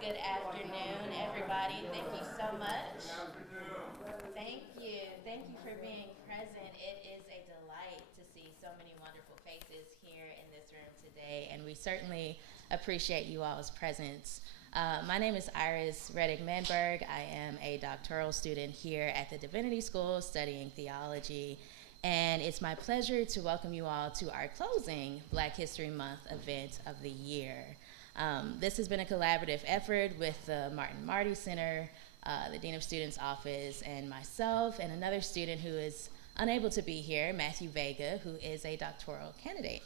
Good afternoon, everybody. Thank you so much. Thank you. Thank you for being present. It is a delight to see so many wonderful faces here in this room today, and we certainly appreciate you all's presence. My name is Iris Reddick Menberg. I am a doctoral student here at the Divinity School studying theology, and it's my pleasure to welcome you all to our closing Black History Month event of the year. This has been a collaborative effort with the Marty Center, the Dean of Students Office, and myself, and another student who is unable to be here, Matthew Vega, who is a doctoral candidate.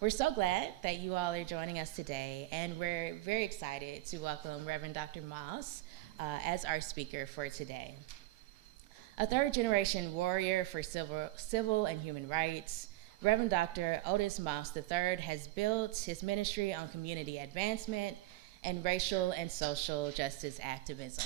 We're so glad that you all are joining us today, and we're very excited to welcome Reverend Dr. Moss as our speaker for today. A third-generation warrior for civil and human rights, Reverend Dr. Otis Moss III has built his ministry on community advancement and racial and social justice activism.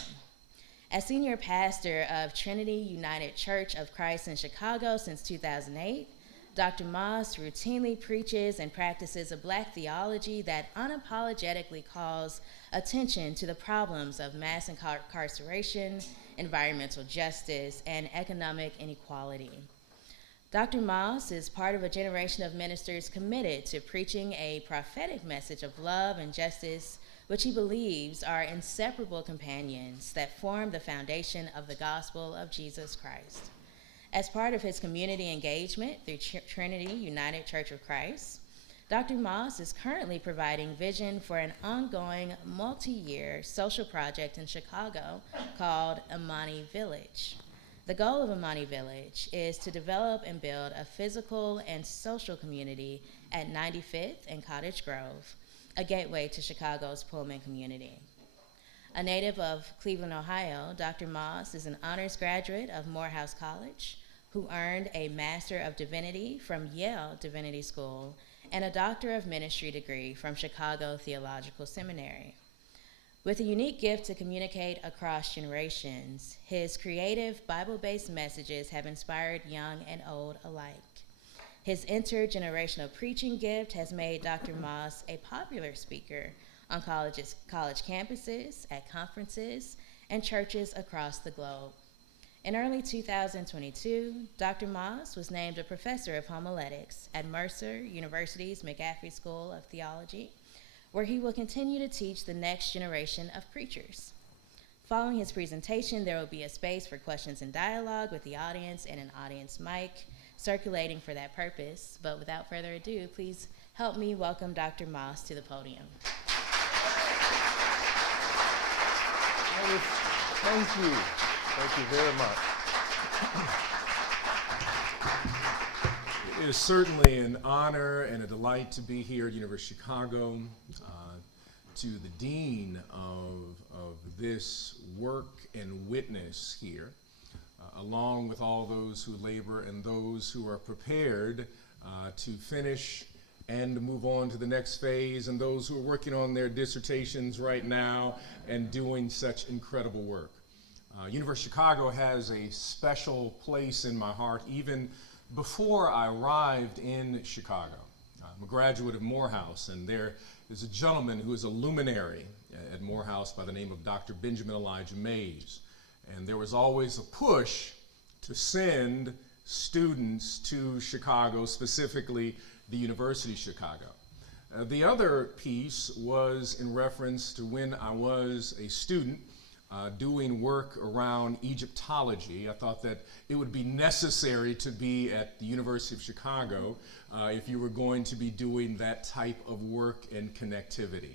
As senior pastor of Trinity United Church of Christ in Chicago since 2008, Dr. Moss routinely preaches and practices a Black theology that unapologetically calls attention to the problems of mass incarceration, environmental justice, and economic inequality. Dr. Moss is part of a generation of ministers committed to preaching a prophetic message of love and justice, which he believes are inseparable companions that form the foundation of the gospel of Jesus Christ. As part of his community engagement through Trinity United Church of Christ, Dr. Moss is currently providing vision for an ongoing multi-year social project in Chicago called Amani Village. The goal of Amani Village is to develop and build a physical and social community at 95th and Cottage Grove, a gateway to Chicago's Pullman community. A native of Cleveland, Ohio, Dr. Moss is an honors graduate of Morehouse College, who earned a Master of Divinity from Yale Divinity School and a Doctor of Ministry degree from Chicago Theological Seminary. With a unique gift to communicate across generations, his creative Bible-based messages have inspired young and old alike. His intergenerational preaching gift has made Dr. Moss a popular speaker on college campuses, at conferences, and churches across the globe. In early 2022, Dr. Moss was named a professor of homiletics at Mercer University's McAfee School of Theology, where he will continue to teach the next generation of preachers. Following his presentation, there will be a space for questions and dialogue with the audience and an audience mic circulating for that purpose. But without further ado, please help me welcome Dr. Moss to the podium. Thank you. Thank you very much. It is certainly an honor and a delight to be here at University of Chicago, to the dean of this work and witness here, along with all those who labor and those who are prepared to finish and move on to the next phase, and those who are working on their dissertations right now and doing such incredible work. University of Chicago has a special place in my heart, even before I arrived in Chicago. I'm a graduate of Morehouse, and there is a gentleman who is a luminary at Morehouse by the name of Dr. Benjamin Elijah Mays. And there was always a push to send students to Chicago, specifically the University of Chicago. The other piece was in reference to when I was a student doing work around Egyptology. I thought that it would be necessary to be at the University of Chicago if you were going to be doing that type of work and connectivity.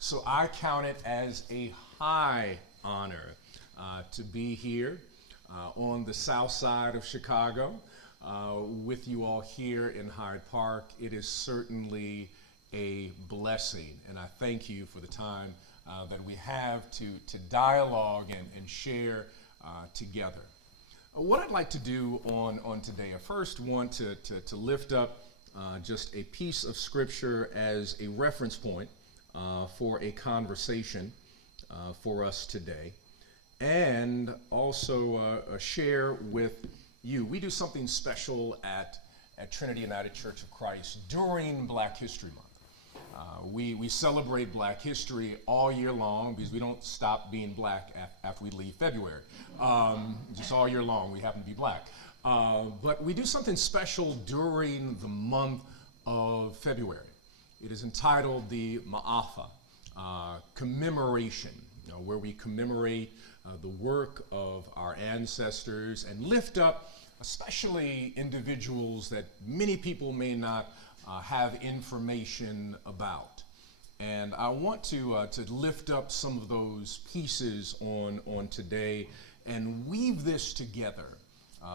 So I count it as a high honor to be here on the south side of Chicago with you all here in Hyde Park. It is certainly a blessing, and I thank you for the time that we have to dialogue and share together. What I'd like to do on today, I first want to lift up just a piece of scripture as a reference point for a conversation for us today, and also share with you. We do something special at Trinity United Church of Christ during Black History Month. We celebrate Black history all year long because we don't stop being Black after we leave February. Just all year long, we happen to be Black. But we do something special during the month of February. It is entitled the Ma'afa, commemoration, where we commemorate the work of our ancestors and lift up especially individuals that many people may not have information about. And I want to lift up some of those pieces on today and weave this together,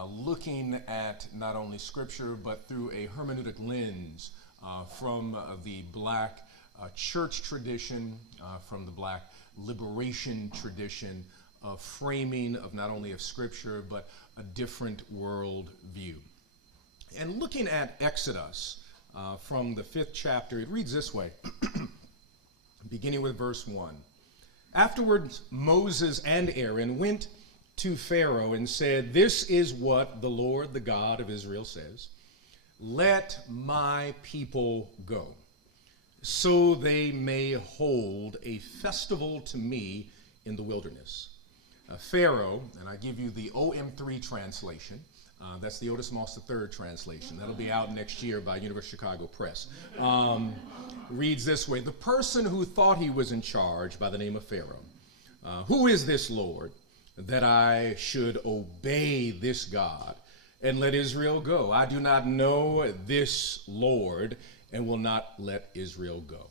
looking at not only scripture but through a hermeneutic lens from the Black church tradition, from the Black liberation tradition of framing of not only of scripture but a different world view. And looking at Exodus from the 5th chapter, it reads this way, beginning with verse 1. Afterwards, Moses and Aaron went to Pharaoh and said, "This is what the Lord, the God of Israel, says. Let my people go, so they may hold a festival to me in the wilderness." Pharaoh, and I give you the OM3 translation, that's the Otis Moss III translation. That'll be out next year by University of Chicago Press. Reads this way, "The person who thought he was in charge by the name of Pharaoh, who is this Lord, that I should obey this God and let Israel go? I do not know this Lord and will not let Israel go."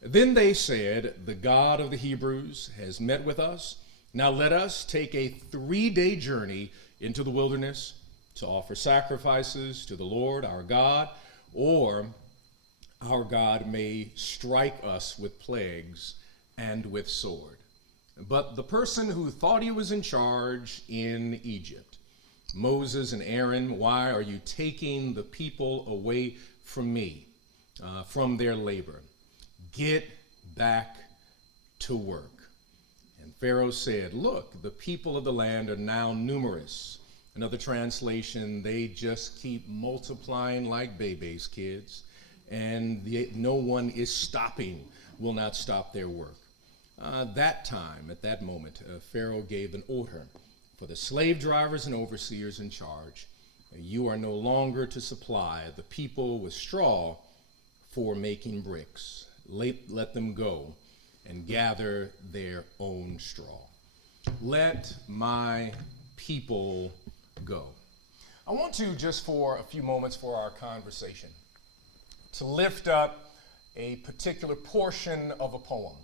Then they said, "The God of the Hebrews has met with us. Now let us take a 3-day journey into the wilderness to offer sacrifices to the Lord our God, or our God may strike us with plagues and with sword." But the person who thought he was in charge in Egypt, Moses and Aaron, "Why are you taking the people away from me, from their labor? Get back to work." And Pharaoh said, "Look, the people of the land are now numerous." Another translation, "They just keep multiplying like babies, kids, and no one is stopping, will not stop their work." At that moment, Pharaoh gave an order for the slave drivers and overseers in charge. "You are no longer to supply the people with straw for making bricks. Let them go and gather their own straw. Let my people go." I want to, just for a few moments for our conversation, to lift up a particular portion of a poem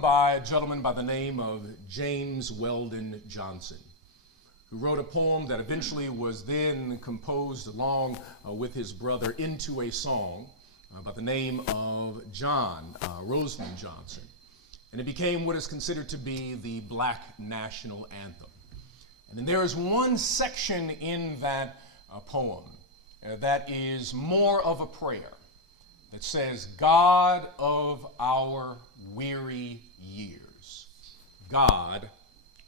by a gentleman by the name of James Weldon Johnson, who wrote a poem that eventually was then composed along with his brother into a song by the name of John Rosamond Johnson. And it became what is considered to be the Black national anthem. And then there is one section in that poem that is more of a prayer that says, "God of our weary years, God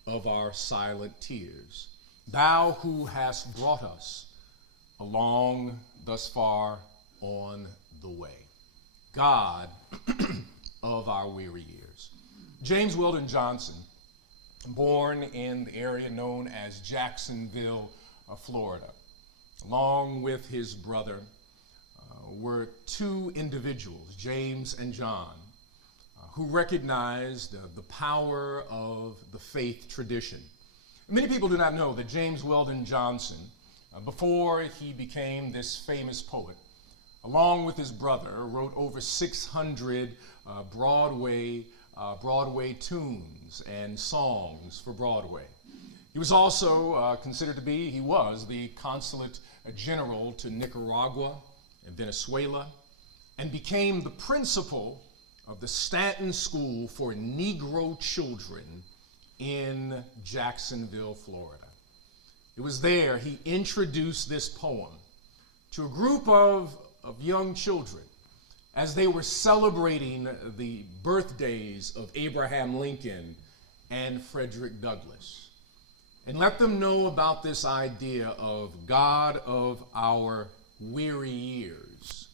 of our silent tears, thou who hast brought us along thus far on the way, God of our weary years." James Weldon Johnson, born in the area known as Jacksonville, Florida, along with his brother, were two individuals, James and John, who recognized the power of the faith tradition. Many people do not know that James Weldon Johnson, before he became this famous poet, along with his brother, wrote over 600 Broadway tunes and songs for Broadway. He was also considered to be, he was the consulate general to Nicaragua and Venezuela, and became the principal of the Stanton School for Negro Children in Jacksonville, Florida. It was there he introduced this poem to a group of young children as they were celebrating the birthdays of Abraham Lincoln and Frederick Douglass, and let them know about this idea of God of our weary years,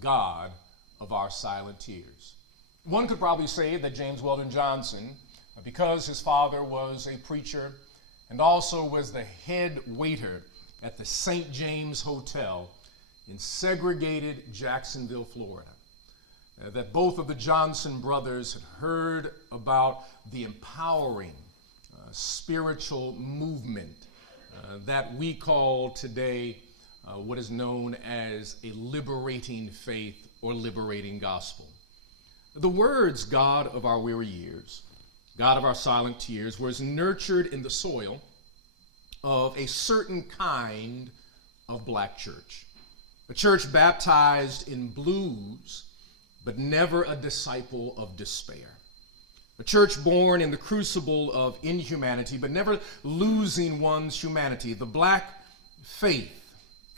God of our silent tears. One could probably say that James Weldon Johnson, because his father was a preacher and also was the head waiter at the St. James Hotel in segregated Jacksonville, Florida, that both of the Johnson brothers had heard about the empowering spiritual movement that we call today what is known as a liberating faith or liberating gospel. The words, God of our weary years, God of our silent tears, was nurtured in the soil of a certain kind of black church. A church baptized in blues, but never a disciple of despair. A church born in the crucible of inhumanity, but never losing one's humanity. The black faith,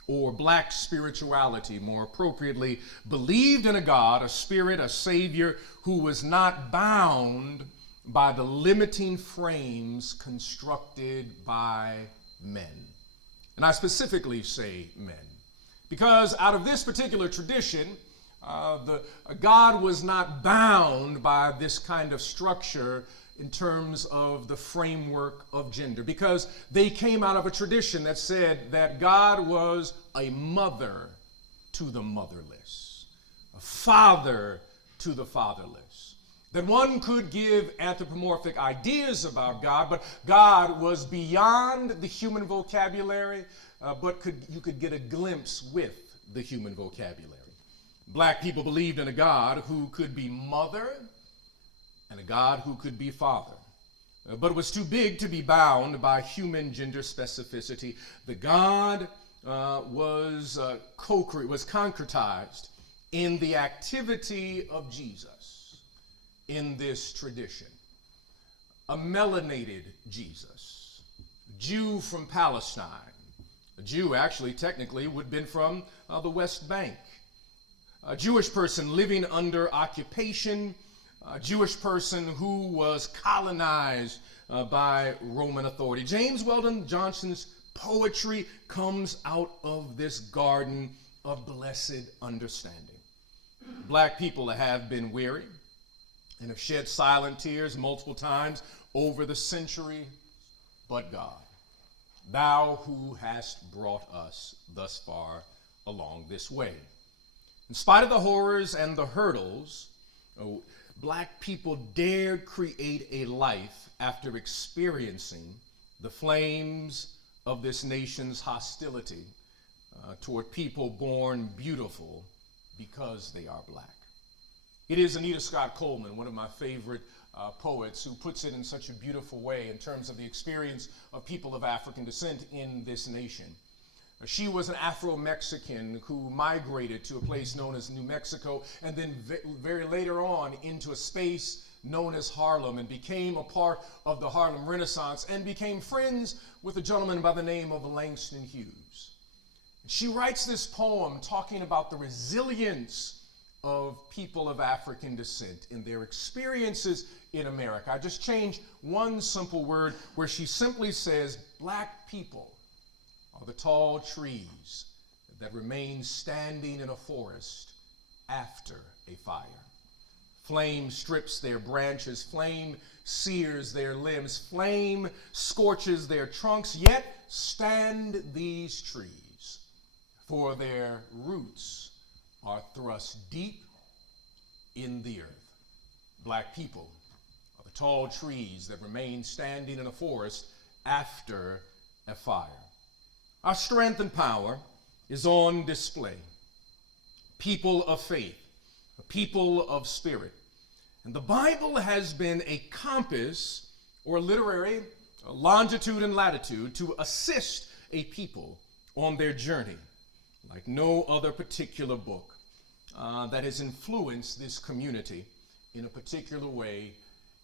or black spirituality, more appropriately, believed in a God, a spirit, a savior who was not bound by the limiting frames constructed by men. And I specifically say men, because out of this particular tradition, God was not bound by this kind of structure in terms of the framework of gender, because they came out of a tradition that said that God was a mother to the motherless, a father to the fatherless. That one could give anthropomorphic ideas about God, but God was beyond the human vocabulary, but you could get a glimpse with the human vocabulary. Black people believed in a God who could be mother and a God who could be father, but it was too big to be bound by human gender specificity. The God was concretized in the activity of Jesus in this tradition. A melanated Jesus, a Jew from Palestine, a Jew actually technically would have been from the West Bank, a Jewish person living under occupation, a Jewish person who was colonized by Roman authority. James Weldon Johnson's poetry comes out of this garden of blessed understanding. Black people have been weary and have shed silent tears multiple times over the century, but God, thou who hast brought us thus far along this way. In spite of the horrors and the hurdles, black people dared create a life after experiencing the flames of this nation's hostility toward people born beautiful because they are black. It is Anita Scott Coleman, one of my favorite poets, who puts it in such a beautiful way in terms of the experience of people of African descent in this nation. She was an Afro-Mexican who migrated to a place known as New Mexico and then very later on into a space known as Harlem and became a part of the Harlem Renaissance and became friends with a gentleman by the name of Langston Hughes. She writes this poem talking about the resilience of people of African descent in their experiences in America. I just changed one simple word where she simply says, black people are the tall trees that remain standing in a forest after a fire. Flame strips their branches, flame sears their limbs, flame scorches their trunks, yet stand these trees, for their roots are thrust deep in the earth. Black people are the tall trees that remain standing in a forest after a fire. Our strength and power is on display. People of faith, a people of spirit. And the Bible has been a compass or literary longitude and latitude to assist a people on their journey, like no other particular book that has influenced this community in a particular way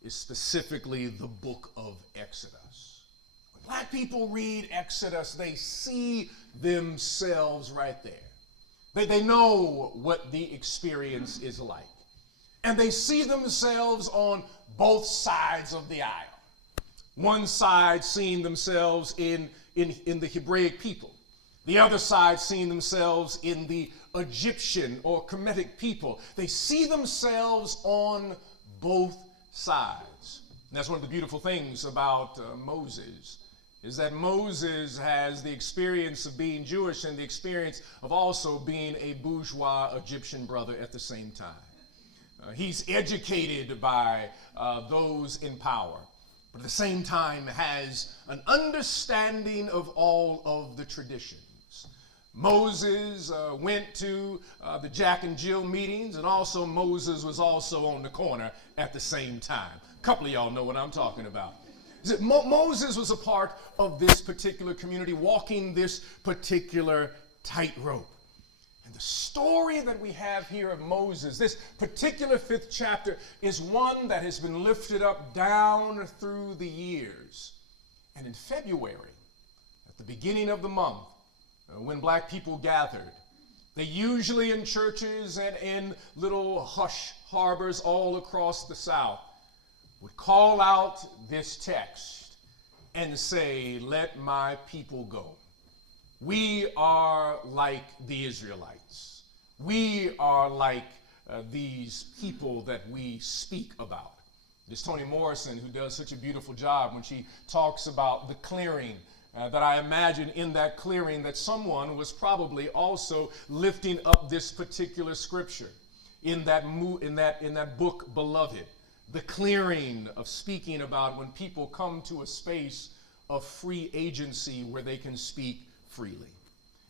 is specifically the book of Exodus. Black people read Exodus, they see themselves right there. They know what the experience is like. And they see themselves on both sides of the aisle. One side seeing themselves in the Hebraic people, The other side seeing themselves in the Egyptian or Kemetic people. They see themselves on both sides. And that's one of the beautiful things about Moses, is that Moses has the experience of being Jewish and the experience of also being a bourgeois Egyptian brother at the same time. He's educated by those in power, but at the same time has an understanding of all of the traditions. Moses went to the Jack and Jill meetings, and also Moses was also on the corner at the same time. A couple of y'all know what I'm talking about. Moses was a part of this particular community, walking this particular tightrope. And the story that we have here of Moses, this particular 5th chapter, is one that has been lifted up down through the years. And in February, at the beginning of the month, when black people gathered, they usually in churches and in little hush harbors all across the South would call out this text and say, "Let my people go. We are like the Israelites. We are like these people that we speak about." It's Toni Morrison who does such a beautiful job when she talks about the clearing, that I imagine in that clearing that someone was probably also lifting up this particular scripture in that book, Beloved. The clearing of speaking about when people come to a space of free agency where they can speak freely.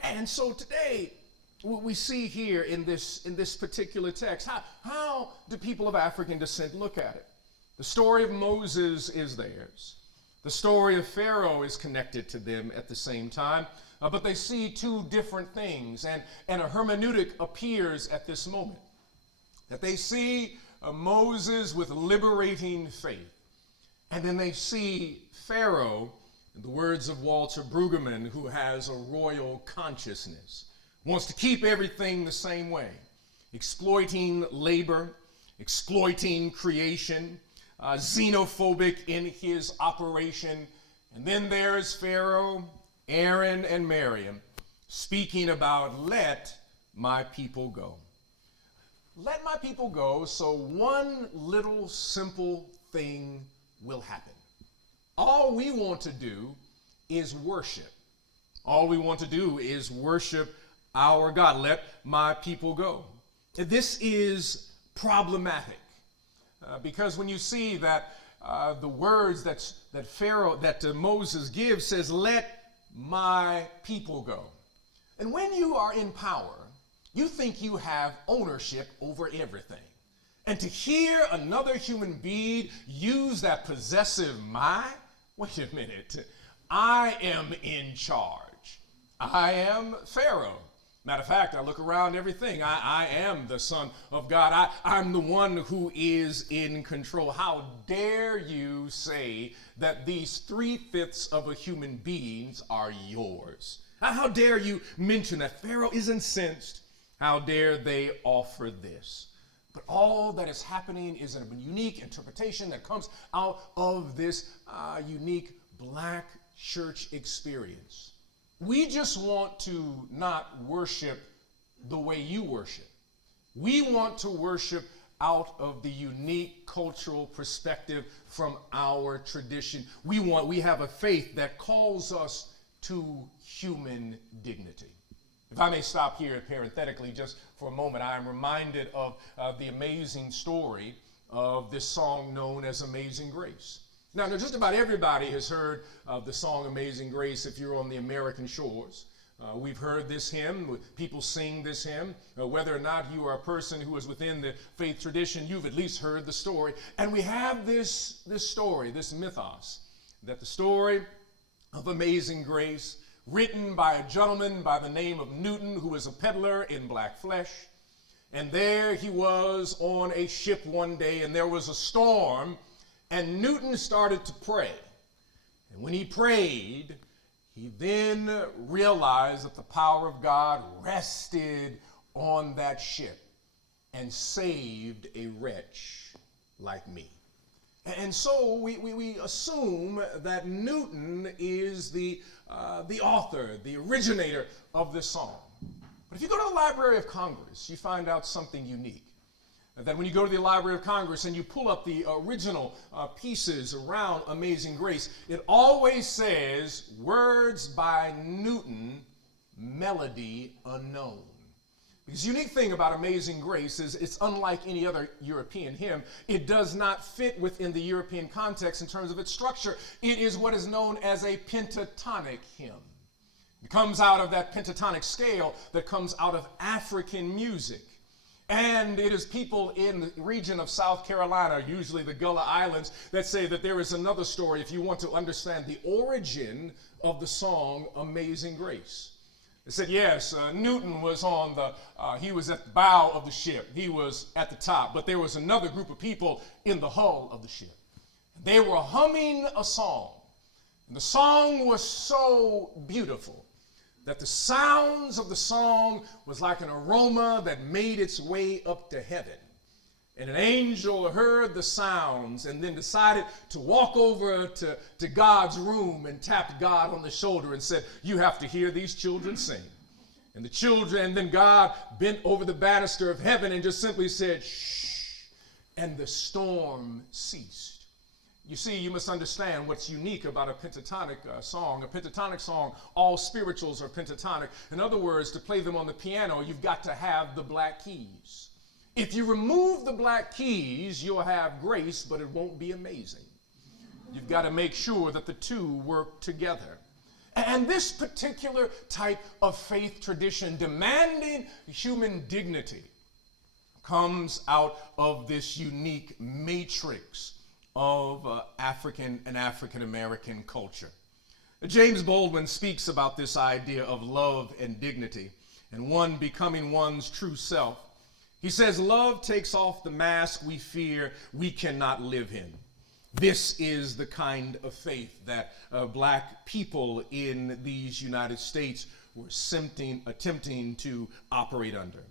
And so today, what we see here in this particular text, how do people of African descent look at it? The story of Moses is theirs. The story of Pharaoh is connected to them at the same time, but they see two different things, and a hermeneutic appears at this moment. That they see Moses with liberating faith, and then they see Pharaoh, in the words of Walter Brueggemann, who has a royal consciousness, wants to keep everything the same way, exploiting labor, exploiting creation, xenophobic in his operation. And then there's Pharaoh, Aaron, and Miriam speaking about, "Let my people go." Let my people go so one little simple thing will happen. All we want to do is worship. All we want to do is worship our God. Let my people go. This is problematic because when you see that the words that Moses gives says, "Let my people go," and when you are in power, you think you have ownership over everything. And to hear another human being use that possessive "my," wait a minute, I am in charge. I am Pharaoh. Matter of fact, I look around everything. I am the Son of God. I'm the one who is in control. How dare you say that these 3/5 of a human beings are yours? How dare you mention that? Pharaoh is incensed. How dare they offer this? But all that is happening is a unique interpretation that comes out of this unique black church experience. We just want to not worship the way you worship. We want to worship out of the unique cultural perspective from our tradition. We have a faith that calls us to human dignity. If I may stop here parenthetically just for a moment, I am reminded of the amazing story of this song known as Amazing Grace. Now, just about everybody has heard of the song Amazing Grace if you're on the American shores. We've heard this hymn. People sing this hymn. Whether or not you are a person who is within the faith tradition, you've at least heard the story. And we have this story, this mythos, that the story of Amazing Grace, written by a gentleman by the name of Newton, who was a peddler in black flesh. And there he was on a ship one day, and there was a storm, and Newton started to pray. And when he prayed, he then realized that the power of God rested on that ship and saved a wretch like me. And so we assume that Newton is the author, the originator of this song. But if you go to the Library of Congress, you find out something unique. That when you go to the Library of Congress and you pull up the original pieces around Amazing Grace, it always says, words by Newton, melody unknown. Because the unique thing about Amazing Grace is it's unlike any other European hymn. It does not fit within the European context in terms of its structure. It is what is known as a pentatonic hymn. It comes out of that pentatonic scale that comes out of African music. And it is people in the region of South Carolina, usually the Gullah Islands, that say that there is another story if you want to understand the origin of the song Amazing Grace. They said, yes, Newton was he was at the bow of the ship. He was at the top, but there was another group of people in the hull of the ship. They were humming a song, and the song was so beautiful that the sounds of the song was like an aroma that made its way up to heaven. And an angel heard the sounds and then decided to walk over to God's room and tapped God on the shoulder and said, you have to hear these children sing. And the children, and then God bent over the banister of heaven and just simply said, shh, and the storm ceased. You see, you must understand what's unique about a pentatonic song. A pentatonic song, all spirituals are pentatonic. In other words, to play them on the piano, you've got to have the black keys. If you remove the black keys, you'll have grace, but it won't be amazing. You've got to make sure that the two work together. And this particular type of faith tradition, demanding human dignity, comes out of this unique matrix of African and African-American culture. James Baldwin speaks about this idea of love and dignity and one becoming one's true self. He says, love takes off the mask we fear we cannot live in. This is the kind of faith that black people in these United States were attempting to operate under,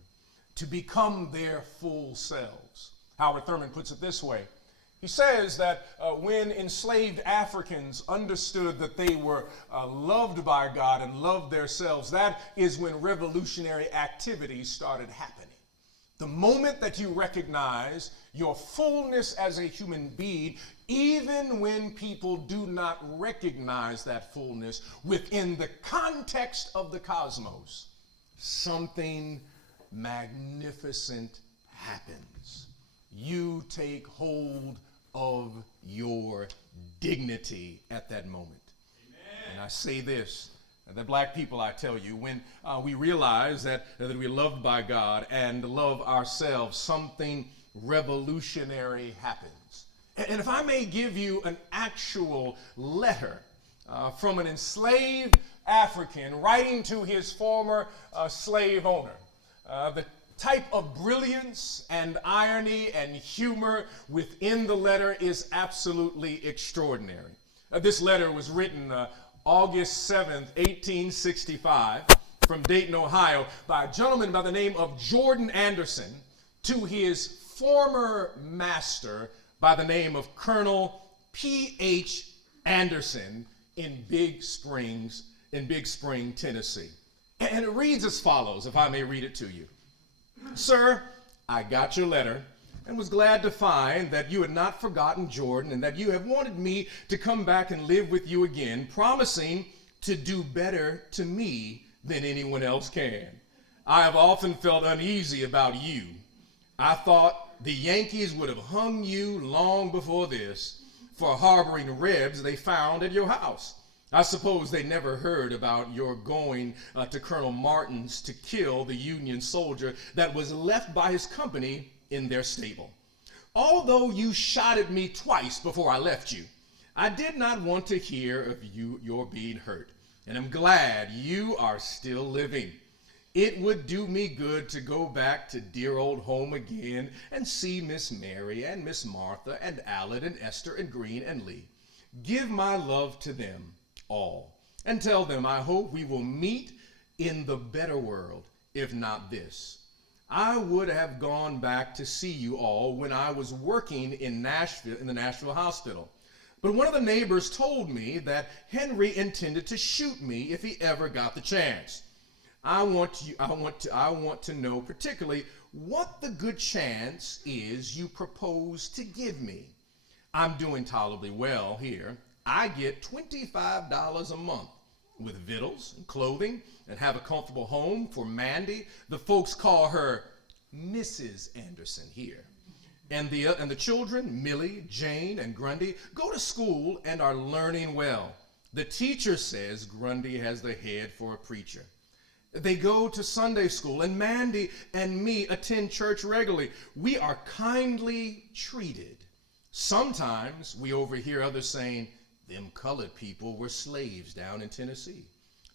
to become their full selves. Howard Thurman puts it this way. He says that when enslaved Africans understood that they were loved by God and loved themselves, that is when revolutionary activities started happening. The moment that you recognize your fullness as a human being, even when people do not recognize that fullness within the context of the cosmos, something magnificent happens. You take hold of your dignity at that moment. Amen. And I say this, that black people, I tell you, when we realize that we're loved by God and love ourselves, something revolutionary happens. And if I may give you an actual letter from an enslaved African writing to his former slave owner, the type of brilliance and irony and humor within the letter is absolutely extraordinary. This letter was written August 7th, 1865, from Dayton, Ohio, by a gentleman by the name of Jordan Anderson to his former master by the name of Colonel P.H. Anderson in Big Spring, Tennessee. And it reads as follows, if I may read it to you. Sir, I got your letter and was glad to find that you had not forgotten Jordan and that you have wanted me to come back and live with you again, promising to do better to me than anyone else can. I have often felt uneasy about you. I thought the Yankees would have hung you long before this for harboring Rebs they found at your house. I suppose they never heard about your going to Colonel Martin's to kill the Union soldier that was left by his company in their stable. Although you shot at me twice before I left you, I did not want to hear of your being hurt, and I'm glad you are still living. It would do me good to go back to dear old home again and see Miss Mary and Miss Martha and Allen and Esther and Green and Lee. Give my love to them all, and tell them I hope we will meet in the better world, if not this. I would have gone back to see you all when I was working in Nashville, in the Nashville hospital. But one of the neighbors told me that Henry intended to shoot me if he ever got the chance. I want to know particularly what the good chance is you propose to give me. I'm doing tolerably well here. I get $25 a month with victuals and clothing and have a comfortable home for Mandy. The folks call her Mrs. Anderson here. And the children, Millie, Jane, and Grundy, go to school and are learning well. The teacher says Grundy has the head for a preacher. They go to Sunday school, and Mandy and me attend church regularly. We are kindly treated. Sometimes we overhear others saying, them colored people were slaves down in Tennessee.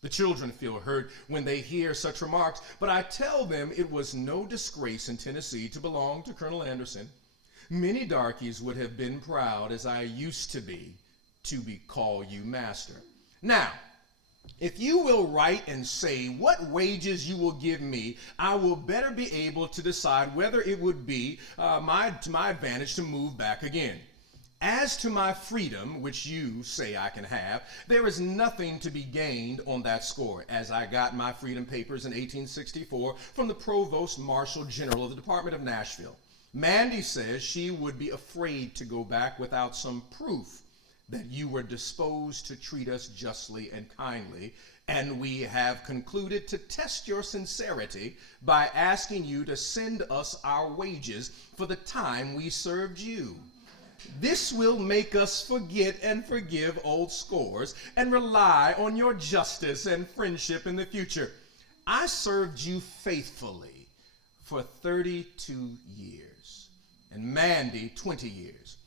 The children feel hurt when they hear such remarks, but I tell them it was no disgrace in Tennessee to belong to Colonel Anderson. Many darkies would have been proud, as I used to be call you master. Now, if you will write and say what wages you will give me, I will better be able to decide whether it would be to my advantage to move back again. As to my freedom, which you say I can have, there is nothing to be gained on that score, as I got my freedom papers in 1864 from the Provost Marshal General of the Department of Nashville. Mandy says she would be afraid to go back without some proof that you were disposed to treat us justly and kindly, and we have concluded to test your sincerity by asking you to send us our wages for the time we served you. This will make us forget and forgive old scores and rely on your justice and friendship in the future. I served you faithfully for 32 years, and Mandy 20 years.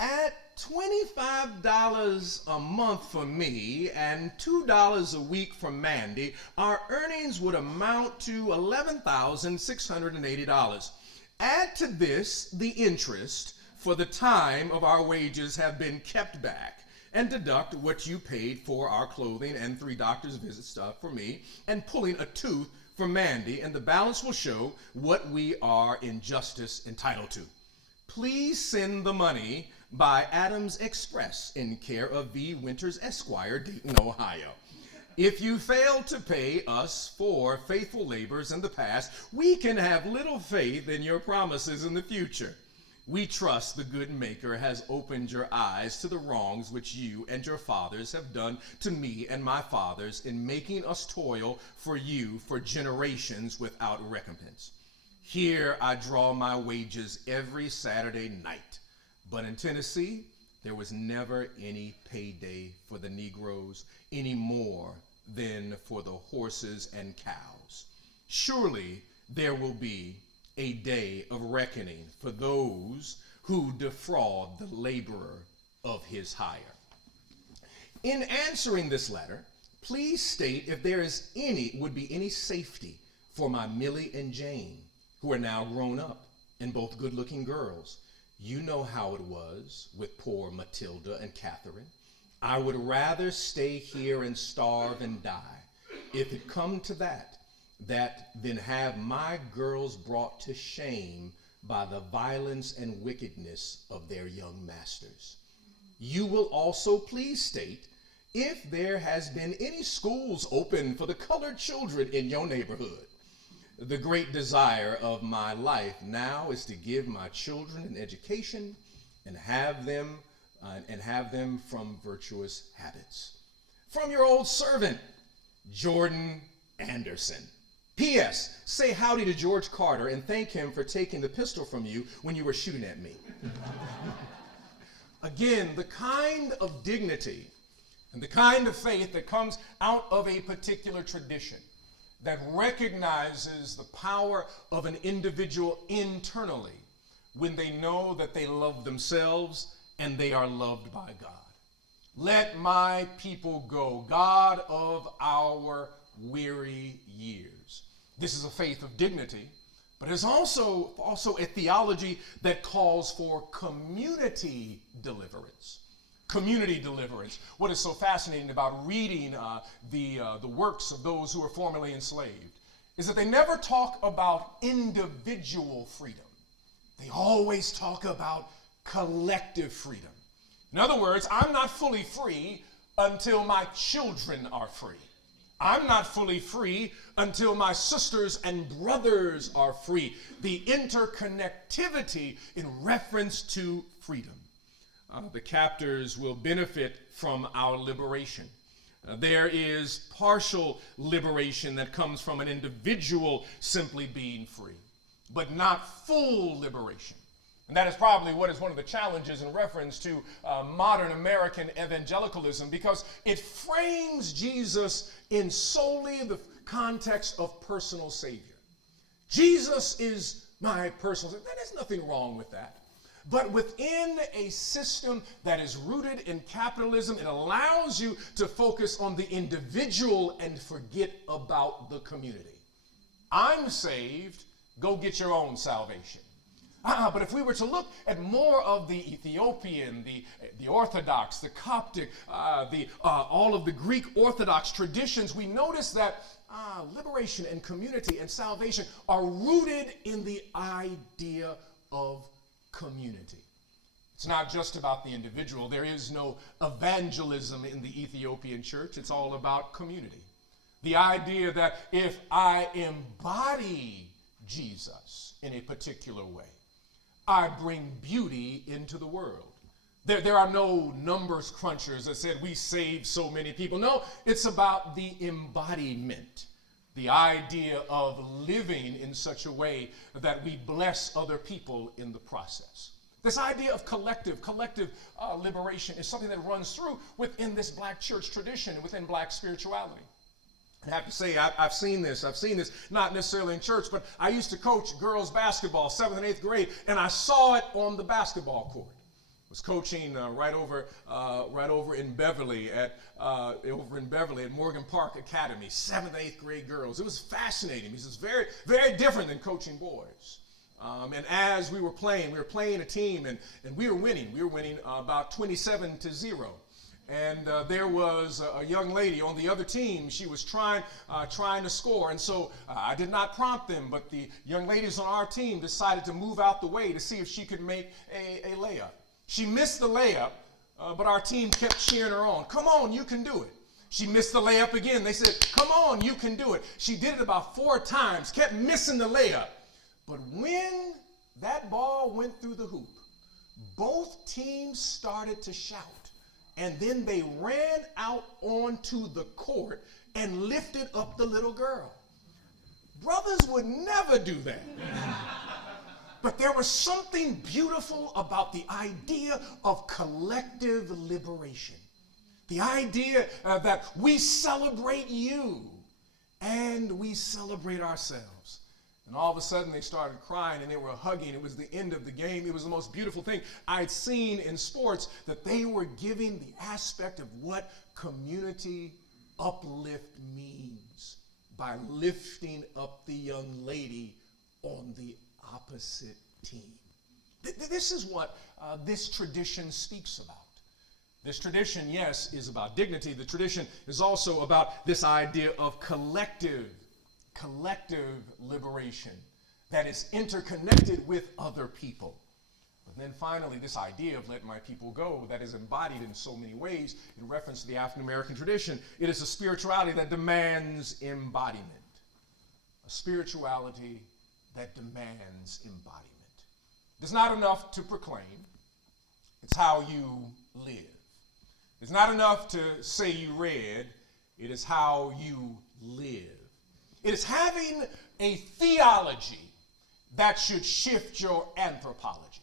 At $25 a month for me and $2 a week for Mandy, our earnings would amount to $11,680. Add to this the interest for the time of our wages have been kept back, and deduct what you paid for our clothing and 3 doctor's visits for me, and pulling a tooth for Mandy, and the balance will show what we are in justice entitled to. Please send the money by Adams Express in care of V. Winters, Esquire, Dayton, Ohio. If you fail to pay us for faithful labors in the past, we can have little faith in your promises in the future. We trust the good Maker has opened your eyes to the wrongs which you and your fathers have done to me and my fathers in making us toil for you for generations without recompense. Here I draw my wages every Saturday night. But in Tennessee, there was never any payday for the Negroes any more than for the horses and cows. Surely there will be a day of reckoning for those who defraud the laborer of his hire. In answering this letter, please state if there would be any safety for my Millie and Jane, who are now grown up and both good-looking girls. You know how it was with poor Matilda and Catherine. I would rather stay here and starve and die, if it come to that, than have my girls brought to shame by the violence and wickedness of their young masters. You will also please state if there has been any schools open for the colored children in your neighborhood. The great desire of my life now is to give my children an education and have them from virtuous habits. From your old servant, Jordan Anderson. P.S. Say howdy to George Carter and thank him for taking the pistol from you when you were shooting at me. Again, the kind of dignity and the kind of faith that comes out of a particular tradition that recognizes the power of an individual internally when they know that they love themselves and they are loved by God. Let my people go, God of our weary years. This is a faith of dignity, but it's also a theology that calls for community deliverance. Community deliverance. What is so fascinating about reading the works of those who were formerly enslaved is that they never talk about individual freedom. They always talk about collective freedom. In other words, I'm not fully free until my children are free. I'm not fully free until my sisters and brothers are free. The interconnectivity in reference to freedom. The captors will benefit from our liberation. There is partial liberation that comes from an individual simply being free, but not full liberation. And that is probably what is one of the challenges in reference to modern American evangelicalism, because it frames Jesus in solely the context of personal Savior. Jesus is my personal Savior. There's nothing wrong with that. But within a system that is rooted in capitalism, it allows you to focus on the individual and forget about the community. I'm saved, go get your own salvation. But if we were to look at more of the Ethiopian, the Orthodox, the Coptic, all of the Greek Orthodox traditions, we notice that liberation and community and salvation are rooted in the idea of community. It's not just about the individual. There is no evangelism in the Ethiopian church. It's all about community. The idea that if I embody Jesus in a particular way, I bring beauty into the world. There are no numbers crunchers that said we saved so many people. No, it's about the embodiment. The idea of living in such a way that we bless other people in the process. This idea of collective liberation is something that runs through within this black church tradition, within black spirituality. I have to say, I've seen this, not necessarily in church, but I used to coach girls basketball, 7th and 8th grade, and I saw it on the basketball court. I was coaching right over in Beverly at Morgan Park Academy, 7th, 8th grade girls. It was fascinating. It was very, very different than coaching boys. And as we were playing a team, and we were winning. We were winning about 27-0. And there was a young lady on the other team. She was trying to score, and so I did not prompt them, but the young ladies on our team decided to move out the way to see if she could make a layup. She missed the layup, but our team kept cheering her on. Come on, you can do it. She missed the layup again. They said, come on, you can do it. She did it about 4 times, kept missing the layup. But when that ball went through the hoop, both teams started to shout. And then they ran out onto the court and lifted up the little girl. Brothers would never do that. But there was something beautiful about the idea of collective liberation. The idea that we celebrate you and we celebrate ourselves. And all of a sudden they started crying and they were hugging. It was the end of the game. It was the most beautiful thing I'd seen in sports, that they were giving the aspect of what community uplift means by lifting up the young lady on the opposite team. This is what this tradition speaks about. This tradition, yes, is about dignity. The tradition is also about this idea of collective liberation that is interconnected with other people. But then finally, this idea of let my people go that is embodied in so many ways in reference to the African American tradition. It is a spirituality that demands embodiment. A spirituality that demands embodiment. It's not enough to proclaim. It's how you live. It's not enough to say you read. It is how you live. It is having a theology that should shift your anthropology.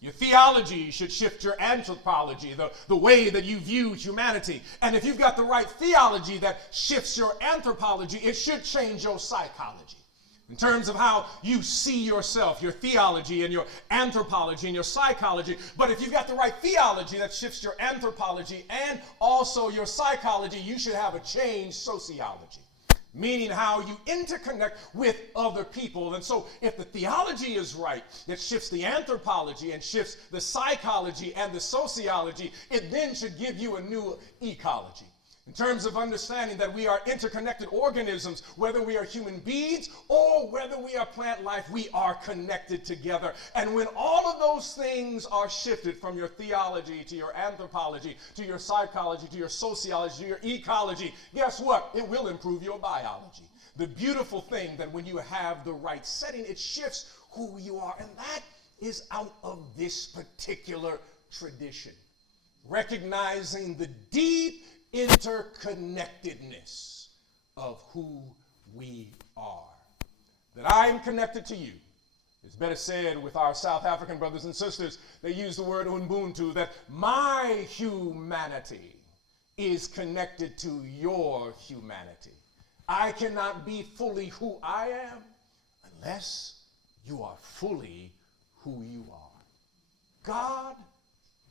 Your theology should shift your anthropology, the way that you view humanity. And if you've got the right theology that shifts your anthropology, it should change your psychology. In terms of how you see yourself, your theology and your anthropology and your psychology. But if you've got the right theology that shifts your anthropology and also your psychology, you should have a changed sociology. Meaning how you interconnect with other people. And so if the theology is right, it shifts the anthropology and shifts the psychology and the sociology, it then should give you a new ecology. in terms of understanding that we are interconnected organisms, whether we are human beings or whether we are plant life, we are connected together. And when all of those things are shifted from your theology to your anthropology, to your psychology, to your sociology, to your ecology, guess what? It will improve your biology. The beautiful thing that when you have the right setting, it shifts who you are. And that is out of this particular tradition. Recognizing the deep interconnectedness of who we are. That I am connected to you. It's better said with our South African brothers and sisters, they use the word Ubuntu, that my humanity is connected to your humanity. I cannot be fully who I am unless you are fully who you are. God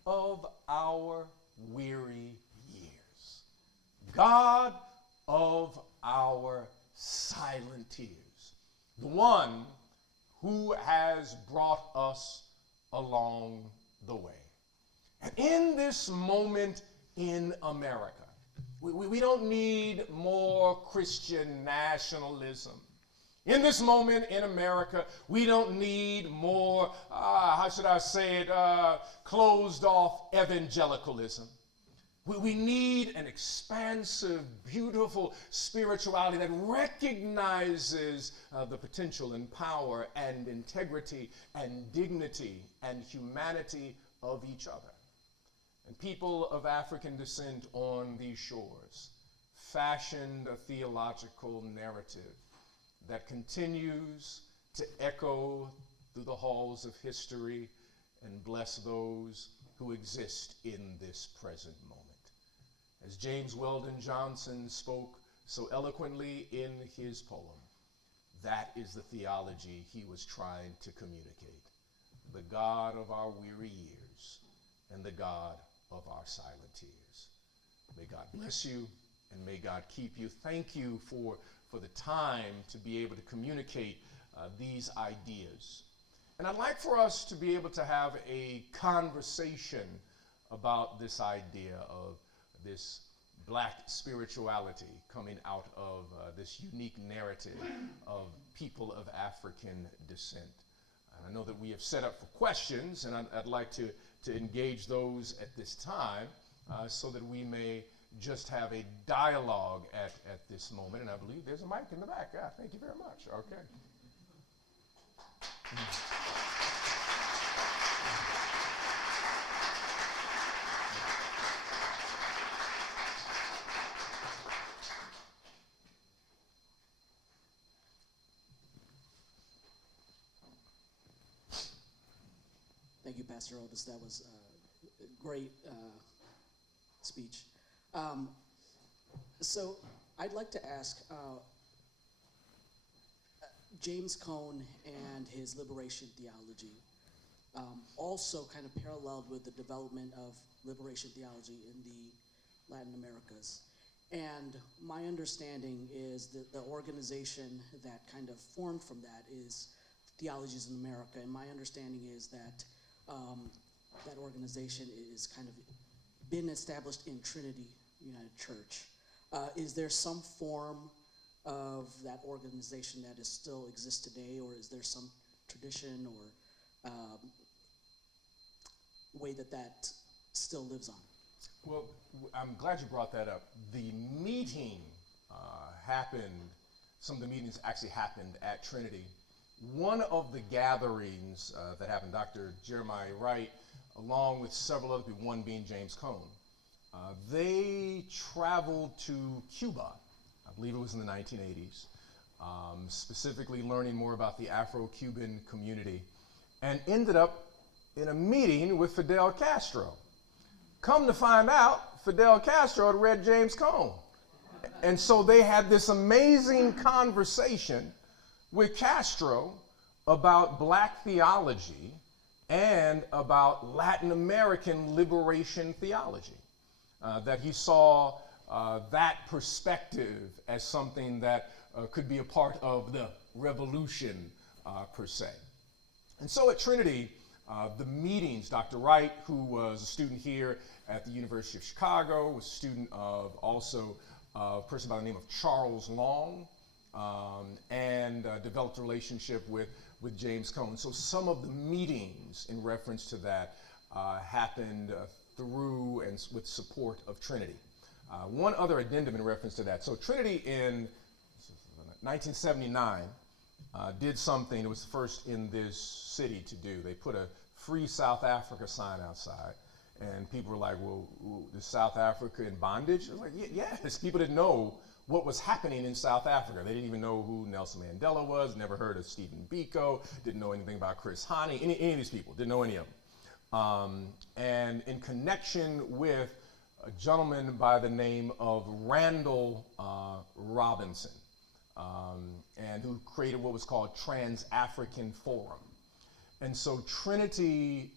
of our weary years. God of our silent tears. The one who has brought us along the way. And in this moment in America, we don't need more Christian nationalism. In this moment in America, we don't need more, closed off evangelicalism. We need an expansive, beautiful spirituality that recognizes the potential and power and integrity and dignity and humanity of each other. And people of African descent on these shores fashioned a theological narrative that continues to echo through the halls of history and bless those who exist in this present moment. As James Weldon Johnson spoke so eloquently in his poem, that is the theology he was trying to communicate. The God of our weary years and the God of our silent tears. May God bless you and may God keep you. Thank you for the time to be able to communicate these ideas. And I'd like for us to be able to have a conversation about this idea of this black spirituality coming out of this unique narrative of people of African descent. And I know that we have set up for questions, and I'd like to engage those at this time so that we may just have a dialogue at this moment. And I believe there's a mic in the back. Yeah, thank you very much. Okay. Thank you, Pastor Otis. That was a great speech. So I'd like to ask James Cone and his liberation theology also kind of paralleled with the development of liberation theology in the Latin Americas. And my understanding is that the organization that kind of formed from that is Theologies in America. And my understanding is that that organization is kind of been established in Trinity United Church. Is there some form of that organization that still exists today, or is there some tradition or way that still lives on? Well, I'm glad you brought that up. The meeting happened, some of the meetings actually happened at Trinity. One of the gatherings that happened, Dr. Jeremiah Wright, along with several other people, one being James Cone, they traveled to Cuba, I believe it was in the 1980s, specifically learning more about the Afro-Cuban community, and ended up in a meeting with Fidel Castro. Come to find out, Fidel Castro had read James Cone. And so they had this amazing conversation with Castro about black theology and about Latin American liberation theology. That he saw that perspective as something that could be a part of the revolution per se. And so at Trinity, The meetings, Dr. Wright, who was a student here at the University of Chicago, was a student of also a person by the name of Charles Long, and developed a relationship with James Cone. So some of the meetings in reference to that happened through and with support of Trinity. One other addendum in reference to that. So Trinity in 1979 did something. It was the first in this city to do. They put a free South Africa sign outside, and people were like, well, is South Africa in bondage? I was like, yes. People didn't know what was happening in South Africa. They didn't even know who Nelson Mandela was, never heard of Stephen Biko, didn't know anything about Chris Hani, any of these people, didn't know any of them. And in connection with a gentleman by the name of Randall Robinson, and who created what was called Trans-African Forum. And so Trinity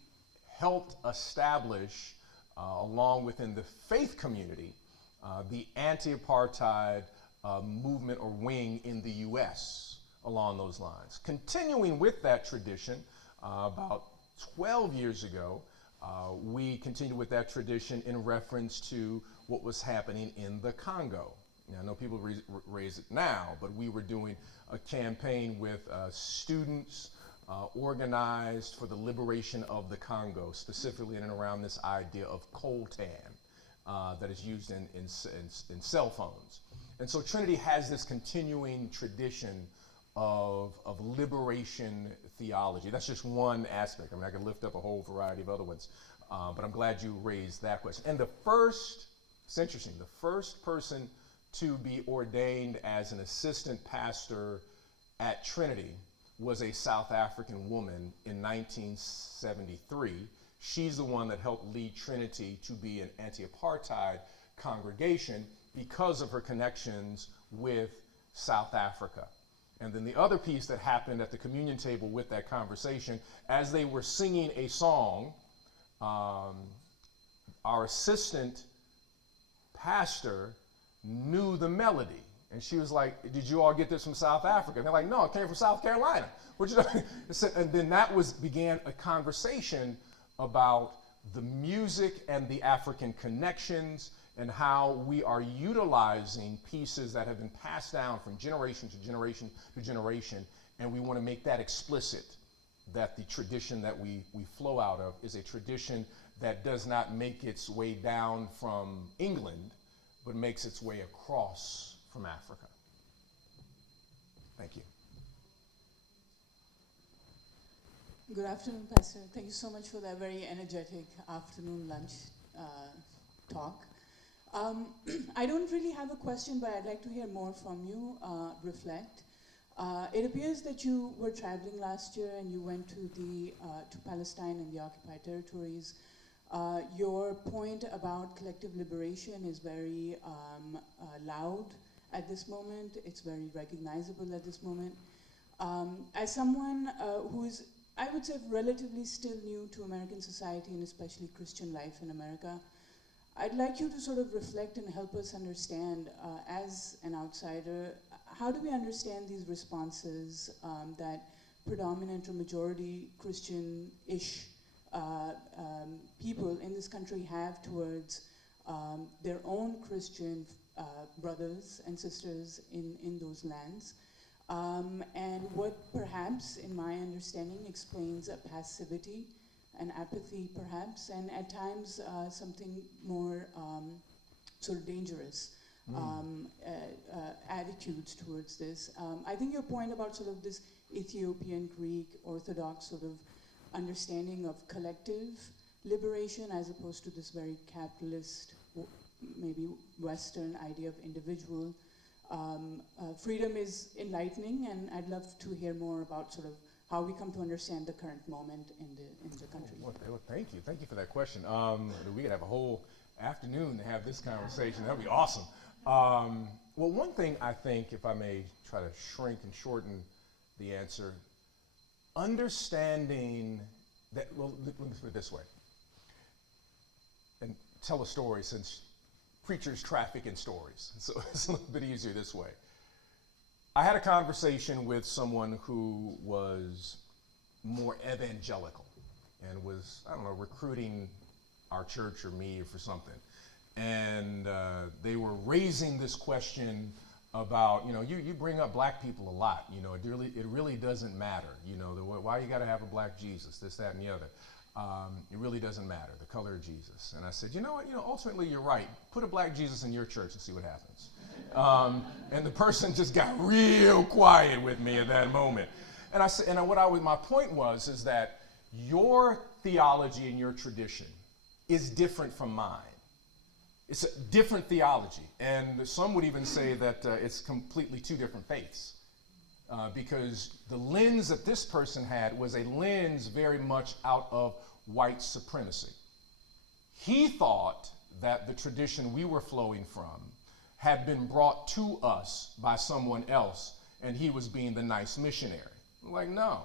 helped establish, along within the faith community, the anti-apartheid movement or wing in the US along those lines. Continuing with that tradition, about 12 years ago, we continued with that tradition in reference to what was happening in the Congo. Now, I know people raise it now, but we were doing a campaign with students organized for the liberation of the Congo, specifically in and around this idea of coltan that is used in cell phones. And so Trinity has this continuing tradition of liberation theology. That's just one aspect. I mean, I could lift up a whole variety of other ones, but I'm glad you raised that question. And it's interesting, the first person to be ordained as an assistant pastor at Trinity was a South African woman in 1973. She's the one that helped lead Trinity to be an anti-apartheid congregation because of her connections with South Africa. And then the other piece that happened at the communion table with that conversation, as they were singing a song, our assistant pastor knew the melody. And she was like, did you all get this from South Africa? And they're like, no, it came from South Carolina. And then that began a conversation about the music and the African connections and how we are utilizing pieces that have been passed down from generation to generation to generation. And we want to make that explicit, that the tradition that we flow out of is a tradition that does not make its way down from England, but makes its way across from Africa. Thank you. Good afternoon, Pastor. Thank you so much for that very energetic afternoon lunch talk. I don't really have a question, but I'd like to hear more from you, reflect. It appears that you were traveling last year and you went to Palestine and the occupied territories. Your point about collective liberation is very loud at this moment. It's very recognizable at this moment. As someone who's, I would say, relatively still new to American society and especially Christian life in America, I'd like you to sort of reflect and help us understand, as an outsider, how do we understand these responses that predominant or majority Christian-ish people in this country have towards their own Christian brothers and sisters in those lands, and what perhaps, in my understanding, explains a passivity, an apathy perhaps, and at times something more sort of dangerous attitudes towards this. I think your point about sort of this Ethiopian Greek Orthodox sort of understanding of collective liberation as opposed to this very capitalist, maybe Western idea of individual freedom is enlightening, and I'd love to hear more about sort of how we come to understand the current moment in the country. Well, thank you for that question. We could have a whole afternoon to have this conversation. That'd be awesome. Well, one thing I think, if I may try to shrink and shorten the answer, understanding that, well, let me put it this way, and tell a story since preachers traffic in stories, so it's a little bit easier this way. I had a conversation with someone who was more evangelical, and was, I don't know, recruiting our church or me for something. And they were raising this question about, you bring up black people a lot, it really doesn't matter, why you gotta have a black Jesus, this, that, and the other. It really doesn't matter, the color of Jesus. And I said, you know what, ultimately you're right. Put a black Jesus in your church and see what happens. And the person just got real quiet with me at that moment. And I said, my point is that your theology and your tradition is different from mine. It's a different theology, and some would even say that it's completely two different faiths, because the lens that this person had was a lens very much out of white supremacy. He thought that the tradition we were flowing from had been brought to us by someone else, and he was being the nice missionary. I'm like, no.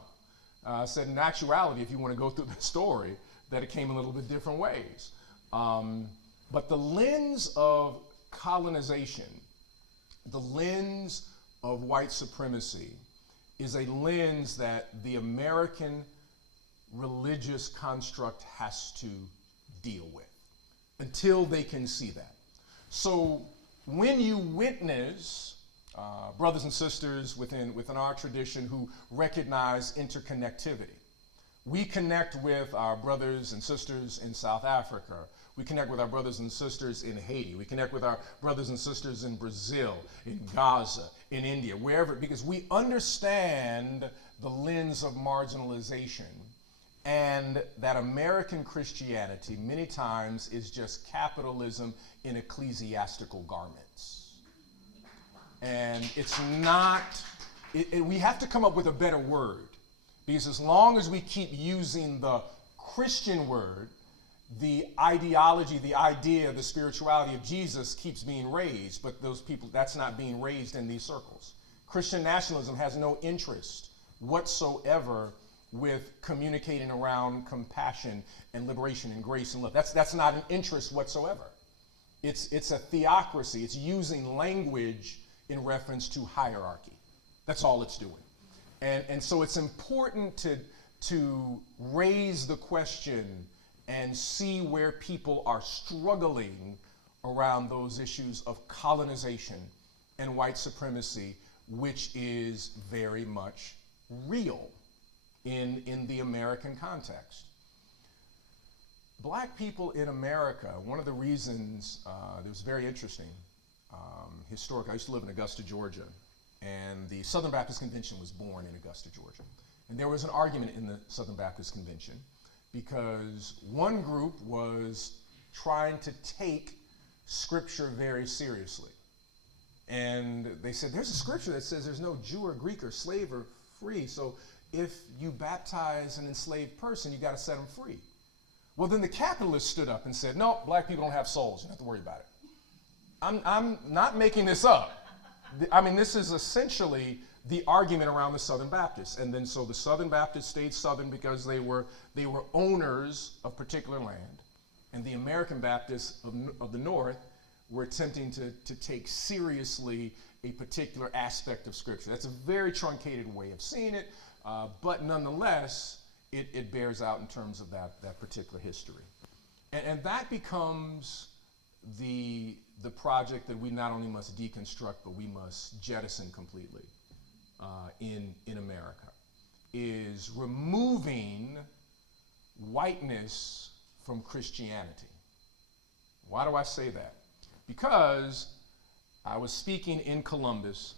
I said, in actuality, if you want to go through the story, that it came a little bit different ways. But the lens of colonization, the lens of white supremacy, is a lens that the American religious construct has to deal with until they can see that. So when you witness brothers and sisters within our tradition who recognize interconnectivity, we connect with our brothers and sisters in South Africa. We connect with our brothers and sisters in Haiti. We connect with our brothers and sisters in Brazil, in Gaza, in India, wherever, because we understand the lens of marginalization, and that American Christianity many times is just capitalism in ecclesiastical garments. And it's not, we have to come up with a better word, because as long as we keep using the Christian word, the ideology, the idea, the spirituality of Jesus keeps being raised, but those people, that's not being raised in these circles. Christian nationalism has no interest whatsoever with communicating around compassion and liberation and grace and love. That's not an interest whatsoever. It's a theocracy. It's using language in reference to hierarchy. That's all it's doing. And so it's important to raise the question and see where people are struggling around those issues of colonization and white supremacy, which is very much real in the American context. Black people in America, one of the reasons that was very interesting, historically, I used to live in Augusta, Georgia, and the Southern Baptist Convention was born in Augusta, Georgia. And there was an argument in the Southern Baptist Convention because one group was trying to take scripture very seriously. And they said, there's a scripture that says there's no Jew or Greek or slave or free, so if you baptize an enslaved person, you got to set them free. Well, then the capitalists stood up and said, no, black people don't have souls, you don't have to worry about it. I'm not making this up. I mean, this is essentially the argument around the Southern Baptists. And then so the Southern Baptists stayed Southern because they were owners of particular land. And the American Baptists of the North were attempting to take seriously a particular aspect of Scripture. That's a very truncated way of seeing it, but nonetheless, it bears out in terms of that particular history. And that becomes the project that we not only must deconstruct, but we must jettison completely in America, is removing whiteness from Christianity. Why do I say that? Because I was speaking in Columbus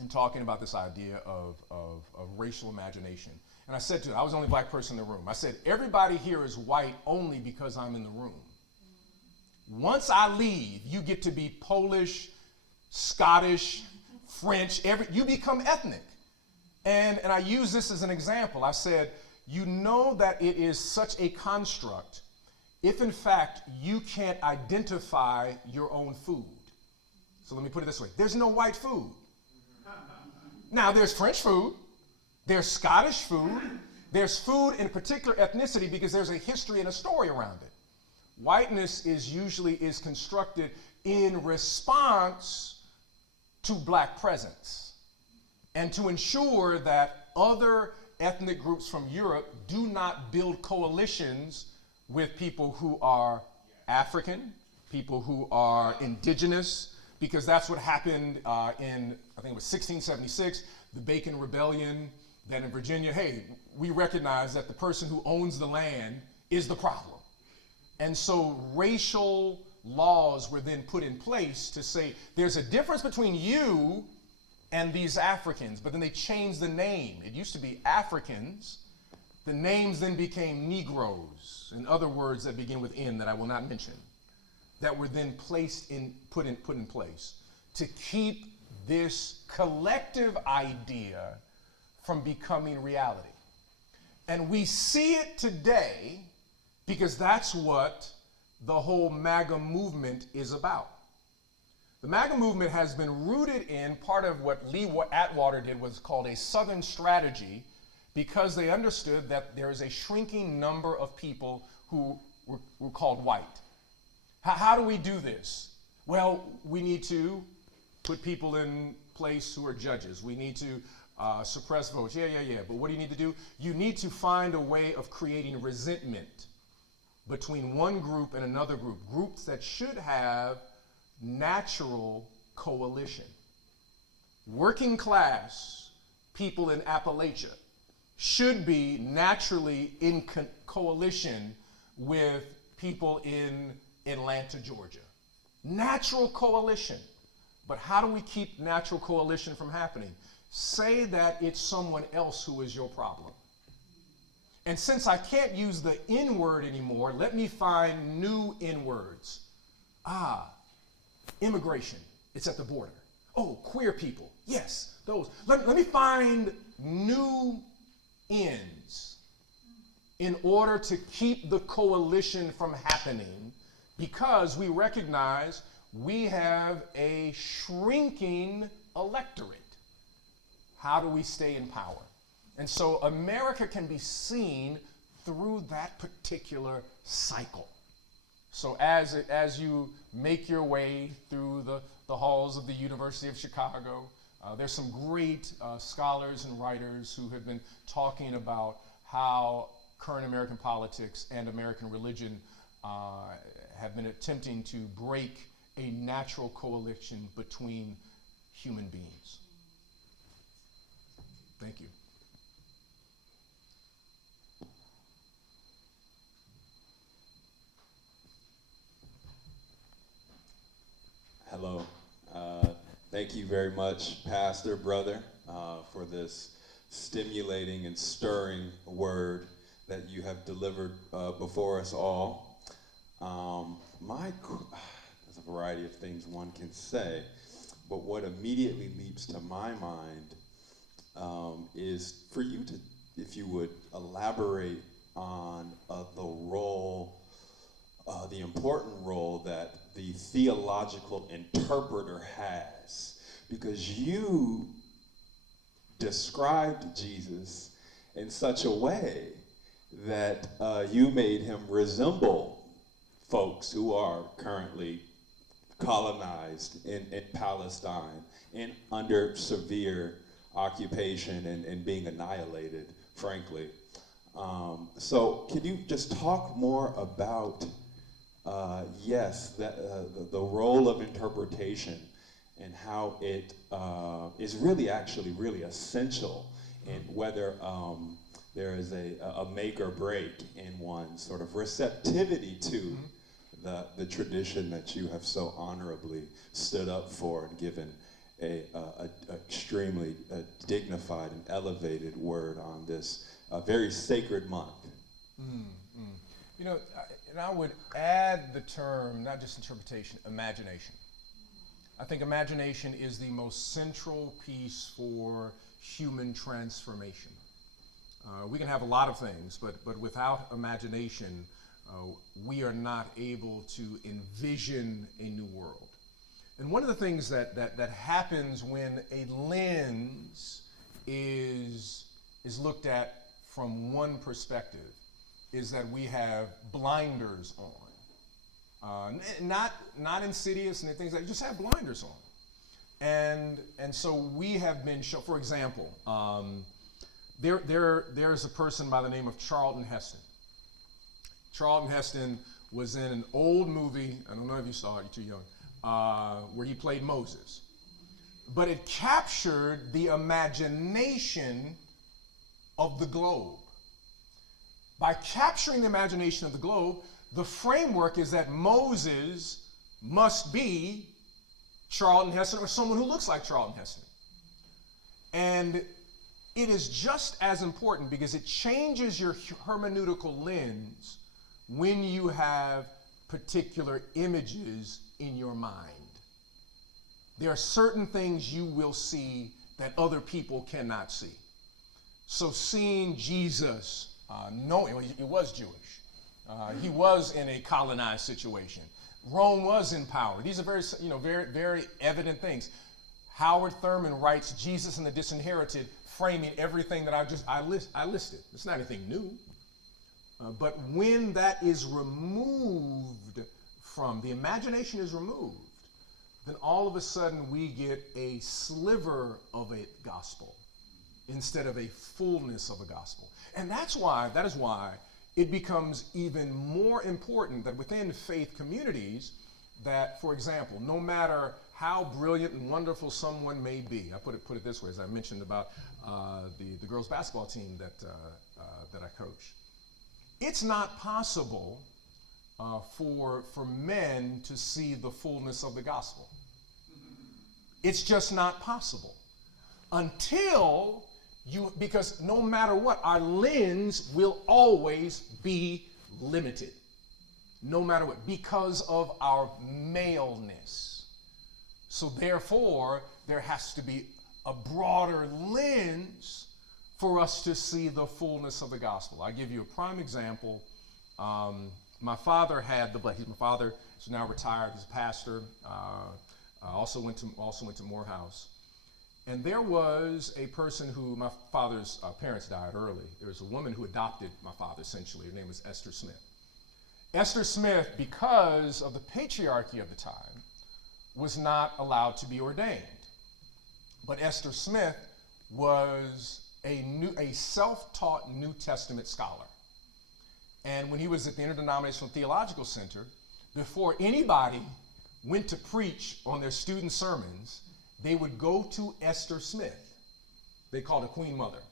and talking about this idea of racial imagination. And I said to them, I was the only black person in the room. I said, everybody here is white only because I'm in the room. Once I leave, you get to be Polish, Scottish, French, you become ethnic. And I use this as an example. I said, you know that it is such a construct if in fact you can't identify your own food. So let me put it this way. There's no white food. Now there's French food, there's Scottish food, there's food in a particular ethnicity because there's a history and a story around it. Whiteness usually is constructed in response to black presence and to ensure that other ethnic groups from Europe do not build coalitions with people who are African, people who are indigenous, because that's what happened in, I think it was 1676, the Bacon Rebellion, that in Virginia, hey, we recognize that the person who owns the land is the problem. And so racial laws were then put in place to say there's a difference between you and these Africans, but then they changed the name. It used to be Africans. The names then became Negroes, and other words that begin with N that I will not mention, that were then put in place to keep this collective idea from becoming reality. And we see it today because that's what the whole MAGA movement is about. The MAGA movement has been rooted in part of what Lee Atwater did, was called a Southern strategy, because they understood that there is a shrinking number of people who were called white. How do we do this? Well, we need to put people in place who are judges. We need to suppress votes. Yeah. But what do you need to do? You need to find a way of creating resentment between one group and another group, groups that should have natural coalition. Working class people in Appalachia should be naturally in coalition with people in Atlanta, Georgia. Natural coalition. But how do we keep natural coalition from happening? Say that it's someone else who is your problem. And since I can't use the N word anymore, let me find new N words. Immigration, it's at the border. Oh, queer people, yes, those. Let me find new N's in order to keep the coalition from happening, because we recognize we have a shrinking electorate. How do we stay in power? And so America can be seen through that particular cycle. So as you make your way through the halls of the University of Chicago, there's some great scholars and writers who have been talking about how current American politics and American religion have been attempting to break a natural coalition between human beings. Thank you. Hello. Thank you very much, Pastor, brother, for this stimulating and stirring word that you have delivered before us all. There's a variety of things one can say, but what immediately leaps to my mind is for you to, if you would, elaborate on the important role that the theological interpreter has, because you described Jesus in such a way that you made him resemble folks who are currently colonized in Palestine and under severe occupation and being annihilated, frankly. So can you just talk more about the role of interpretation and how it is really essential, and whether there is a make or break in one's sort of receptivity to the tradition that you have so honorably stood up for and given a extremely dignified and elevated word on this very sacred month. You know, and I would add the term, not just interpretation, imagination. I think imagination is the most central piece for human transformation. We can have a lot of things, but without imagination, we are not able to envision a new world. And one of the things that happens when a lens is looked at from one perspective is that we have blinders on. Not insidious and things like that, just have blinders on. And so we have been shown, for example, There's a person by the name of Charlton Heston. Charlton Heston was in an old movie, I don't know if you saw it, you're too young, where he played Moses. But it captured the imagination of the globe. By capturing the imagination of the globe, the framework is that Moses must be Charlton Heston or someone who looks like Charlton Heston. And it is just as important because it changes your hermeneutical lens when you have particular images in your mind. There are certain things you will see that other people cannot see. So seeing Jesus, knowing he was Jewish, he was in a colonized situation. Rome was in power. These are very evident things. Howard Thurman writes Jesus and the Disinherited, framing everything that I listed. It's not anything new. But when that is removed from, the imagination is removed, then all of a sudden we get a sliver of a gospel instead of a fullness of a gospel. And that is why it becomes even more important that within faith communities that, for example, no matter how brilliant and wonderful someone may be, I put it this way, as I mentioned about the girls basketball team that I coach. It's not possible for men to see the fullness of the gospel. It's just not possible until because no matter what, our lens will always be limited, no matter what, because of our maleness. So therefore, there has to be a broader lens for us to see the fullness of the gospel. I'll give you a prime example. My father had my father is now retired. He's a pastor. Also went to Morehouse. And there was a person who, my father's parents died early. There was a woman who adopted my father, essentially. Her name was Esther Smith. Esther Smith, because of the patriarchy of the time, was not allowed to be ordained. But Esther Smith was a self-taught New Testament scholar. And when he was at the Interdenominational Theological Center, before anybody went to preach on their student sermons, they would go to Esther Smith. They called her Queen Mother.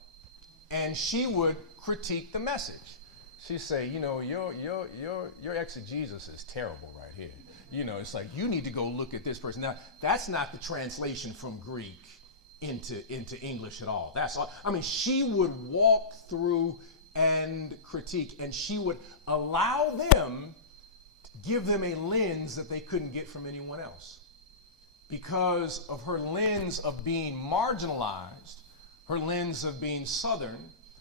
And she would critique the message. She'd say, your exegesis is terrible right here. It's like, you need to go look at this person. Now, that's not the translation from Greek into English at all. She would walk through and critique, and she would allow them, give them a lens that they couldn't get from anyone else. Because of her lens of being marginalized, her lens of being Southern,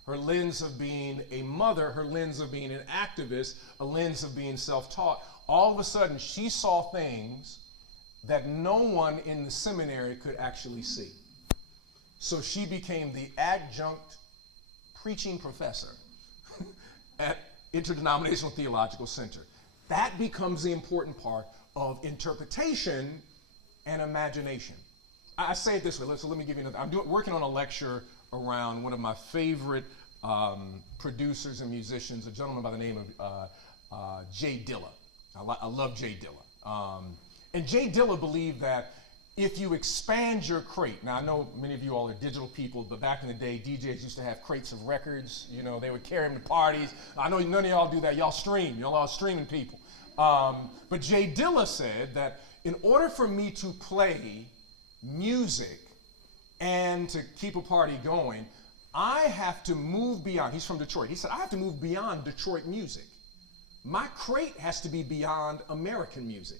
her lens of being a mother, her lens of being an activist, a lens of being self-taught, all of a sudden she saw things that no one in the seminary could actually see. So she became the adjunct preaching professor at Interdenominational Theological Center. That becomes the important part of interpretation and imagination. I say it this way, so let me give you another. I'm working on a lecture around one of my favorite producers and musicians, a gentleman by the name of Jay Dilla. I love Jay Dilla. And Jay Dilla believed that if you expand your crate, now I know many of you all are digital people, but back in the day, DJs used to have crates of records. They would carry them to parties. I know none of y'all do that. Y'all stream. Y'all are streaming people. But Jay Dilla said that in order for me to play music and to keep a party going, I have to move beyond. He's from Detroit. He said, I have to move beyond Detroit music. My crate has to be beyond American music.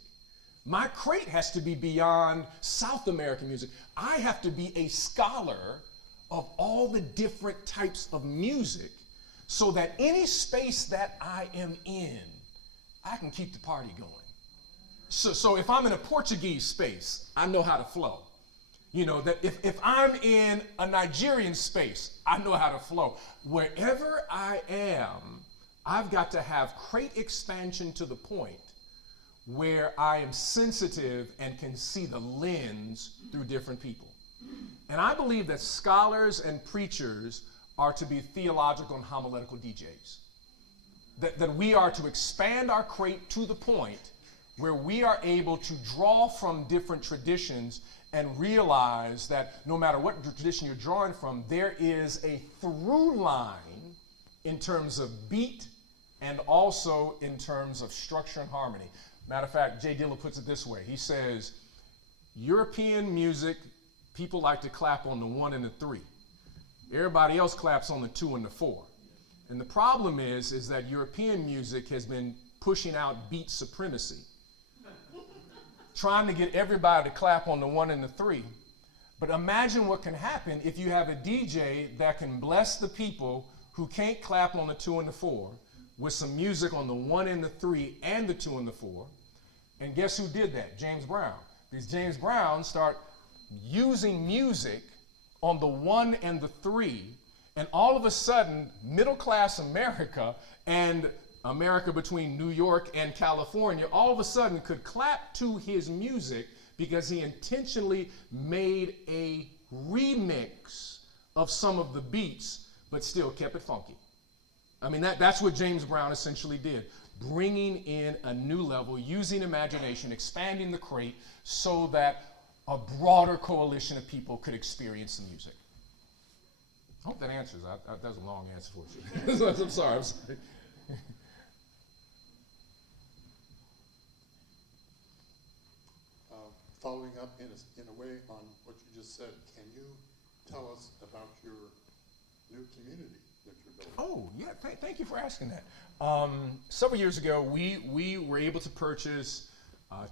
My crate has to be beyond South American music. I have to be a scholar of all the different types of music so that any space that I am in, I can keep the party going. So if I'm in a Portuguese space, I know how to flow. That if I'm in a Nigerian space, I know how to flow. Wherever I am, I've got to have crate expansion to the point where I am sensitive and can see the lens through different people. And I believe that scholars and preachers are to be theological and homiletical DJs. That we are to expand our crate to the point where we are able to draw from different traditions and realize that no matter what tradition you're drawing from, there is a through line in terms of beat and also in terms of structure and harmony. Matter of fact, Jay Dilla puts it this way. He says, European music, people like to clap on the 1 and the 3. Everybody else claps on the 2 and the 4. And the problem is that European music has been pushing out beat supremacy, trying to get everybody to clap on the 1 and the 3. But imagine what can happen if you have a DJ that can bless the people who can't clap on the 2 and the 4 with some music on the 1 and the 3 and the 2 and the 4. And guess who did that? James Brown. Because James Brown started using music on the 1 and the 3, and all of a sudden, middle-class America and America between New York and California all of a sudden could clap to his music because he intentionally made a remix of some of the beats, but still kept it funky. I mean, that's what James Brown essentially did, bringing in a new level, using imagination, expanding the crate so that a broader coalition of people could experience the music. I hope that answers. That was a long answer for you. I'm sorry. Following up in a way on what you just said, can you tell us about your new community that you're building? Oh, yeah, thank you for asking that. Several years ago, we were able to purchase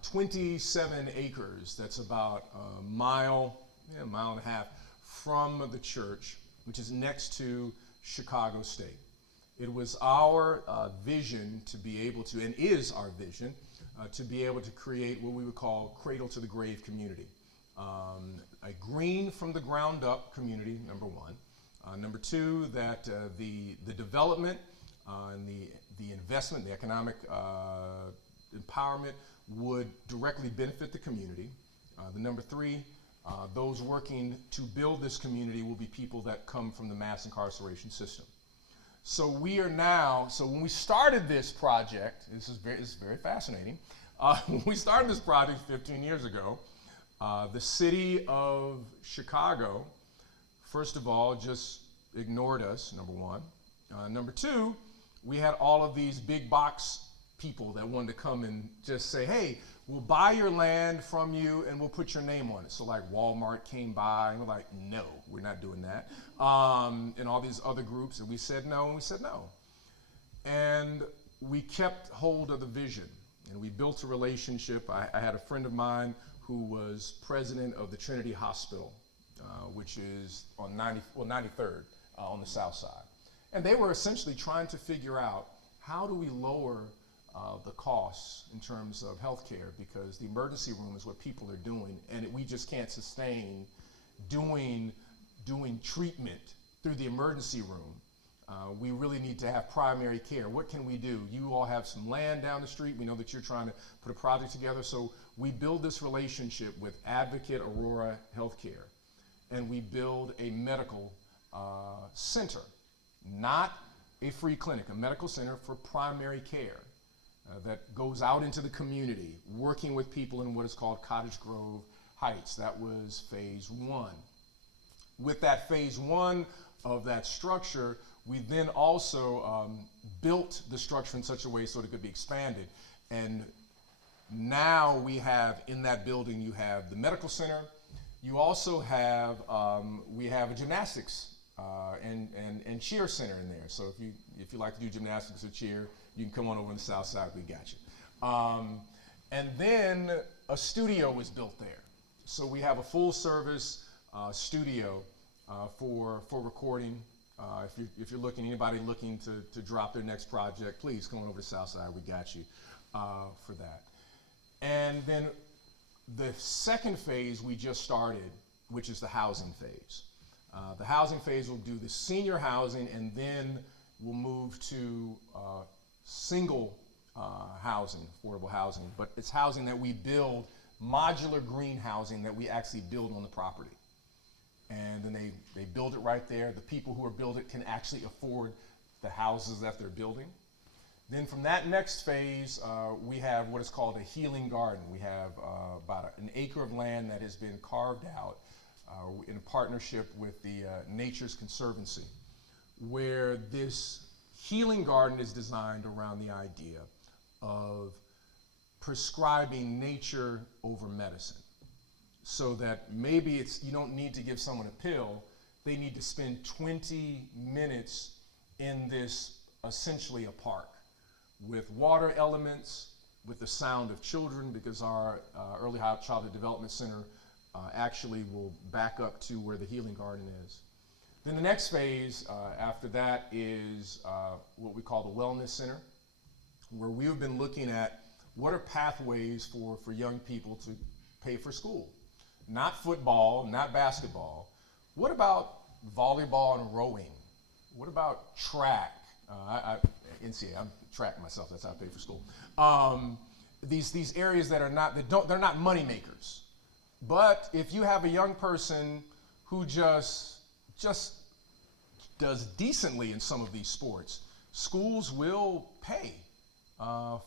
27 acres. That's about a mile and a half from the church, which is next to Chicago State. It was our vision to be able to, and is our vision, to be able to create what we would call cradle to the grave community. A green from the ground up community, number one. Number two, that the development and the investment, the economic empowerment would directly benefit the community. The number three, those working to build this community will be people that come from the mass incarceration system. So we are now, so when we started this project, this is very fascinating. When we started this project 15 years ago, the city of Chicago, first of all, just ignored us, number one. Number two, we had all of these big box people that wanted to come and just say, hey, we'll buy your land from you and we'll put your name on it. So like Walmart came by and we're like, no, we're not doing that. And all these other groups, and we said no, and we said no. And we kept hold of the vision and we built a relationship. I had a friend of mine who was president of the Trinity Hospital, which is on 93rd on the south side. And they were essentially trying to figure out how do we lower the costs in terms of healthcare, because the emergency room is what people are doing, and we just can't sustain doing treatment through the emergency room. We really need to have primary care. What can we do? You all have some land down the street. We know that you're trying to put a project together. So we build this relationship with Advocate Aurora Healthcare, and we build a medical center, not a free clinic, a medical center for primary care. That goes out into the community, working with people in what is called Cottage Grove Heights. That was phase one. With that phase one of that structure, we then also built the structure in such a way so that it could be expanded. And now we have, in that building, you have the medical center. You also have, we have a gymnastics and cheer center in there. So if you like to do gymnastics or cheer, you can come on over on the south side, we got you. And then a studio was built there. So we have a full service studio for recording. If you're looking, anybody looking to drop their next project, please come on over to the south side, we got you for that. And then the second phase we just started, which is the housing phase. The housing phase will do the senior housing, and then we'll move to single housing, affordable housing, but it's housing that we build, modular green housing that we actually build on the property. and then they build it right there. The people who are building it can actually afford the houses that they're building. Then from that next phase, we have what is called a healing garden. We have about an acre of land that has been carved out in partnership with the Nature's Conservancy, where this healing garden is designed around the idea of prescribing nature over medicine. So that maybe you don't need to give someone a pill, they need to spend 20 minutes in this, essentially a park, with water elements, with the sound of children, because our Early Childhood Development Center actually will back up to where the healing garden is. Then the next phase after that is what we call the Wellness Center, where we have been looking at what are pathways for young people to pay for school. Not football, not basketball. What about volleyball and rowing? What about track? NCAA, I'm track myself, that's how I pay for school. These areas that are not, they're not money makers. But if you have a young person who just does decently in some of these sports, schools will pay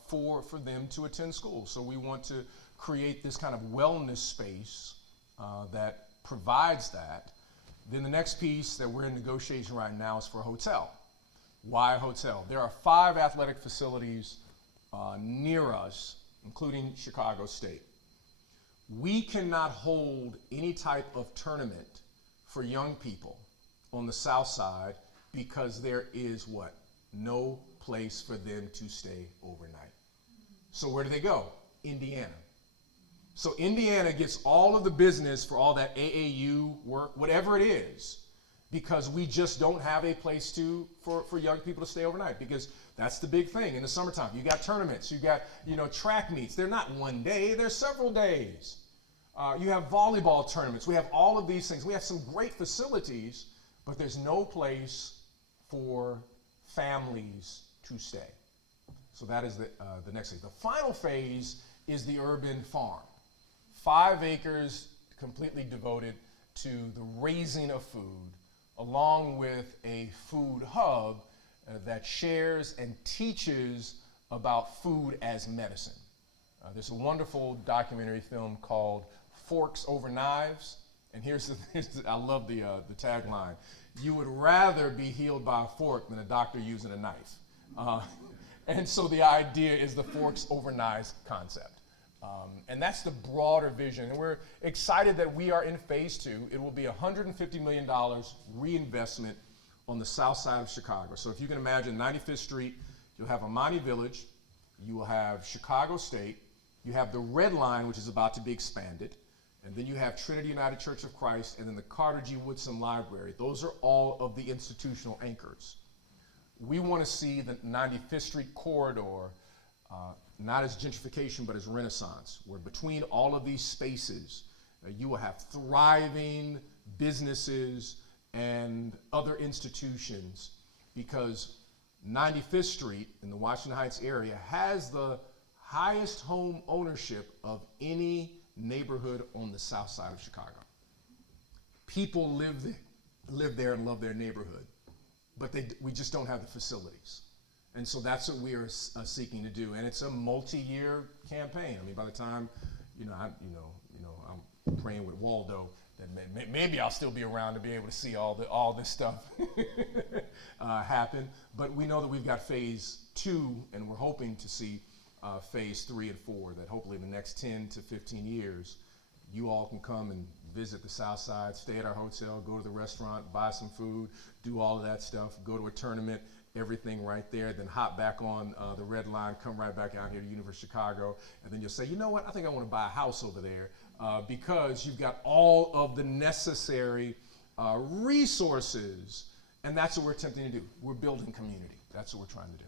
for them to attend school. So we want to create this kind of wellness space that provides that. Then the next piece that we're in negotiation right now is for a hotel. Why a hotel? There are 5 athletic facilities near us, including Chicago State. We cannot hold any type of tournament for young people on the south side because there is what? No place for them to stay overnight. So where do they go? Indiana. So Indiana gets all of the business for all that AAU work, whatever it is, because we just don't have a place for young people to stay overnight, because that's the big thing in the summertime. You got tournaments, you got track meets. They're not one day, they're several days. You have volleyball tournaments. We have all of these things. We have some great facilities, but there's no place for families to stay. So that is the next phase. The final phase is the urban farm. 5 acres completely devoted to the raising of food, along with a food hub that shares and teaches about food as medicine. There's a wonderful documentary film called Forks Over Knives, and I love the tagline. You would rather be healed by a fork than a doctor using a knife. And so the idea is the forks over knives concept. And that's the broader vision. And we're excited that we are in phase 2. It will be $150 million reinvestment on the south side of Chicago. So if you can imagine 95th Street, you'll have Amani Village, you will have Chicago State, you have the Red Line, which is about to be expanded, and then you have Trinity United Church of Christ, and then the Carter G. Woodson Library. Those are all of the institutional anchors. We want to see the 95th Street corridor not as gentrification, but as renaissance, where between all of these spaces, you will have thriving businesses and other institutions, because 95th Street in the Washington Heights area has the highest home ownership of any neighborhood on the south side of Chicago. People live there and love their neighborhood, but we just don't have the facilities. And so that's what we are seeking to do, and it's a multi-year campaign. I mean, by the time, I'm praying with Waldo that maybe I'll still be around to be able to see all this stuff happen. But we know that we've got phase 2, and we're hoping to see phase 3 and 4. That hopefully in the next 10 to 15 years, you all can come and visit the South Side, stay at our hotel, go to the restaurant, buy some food, do all of that stuff, go to a tournament. Everything right there, then hop back on the Red Line, come right back out here to University of Chicago, and then you'll say, you know what, I think I want to buy a house over there because you've got all of the necessary resources, and that's what we're attempting to do. We're building community. That's what we're trying to do.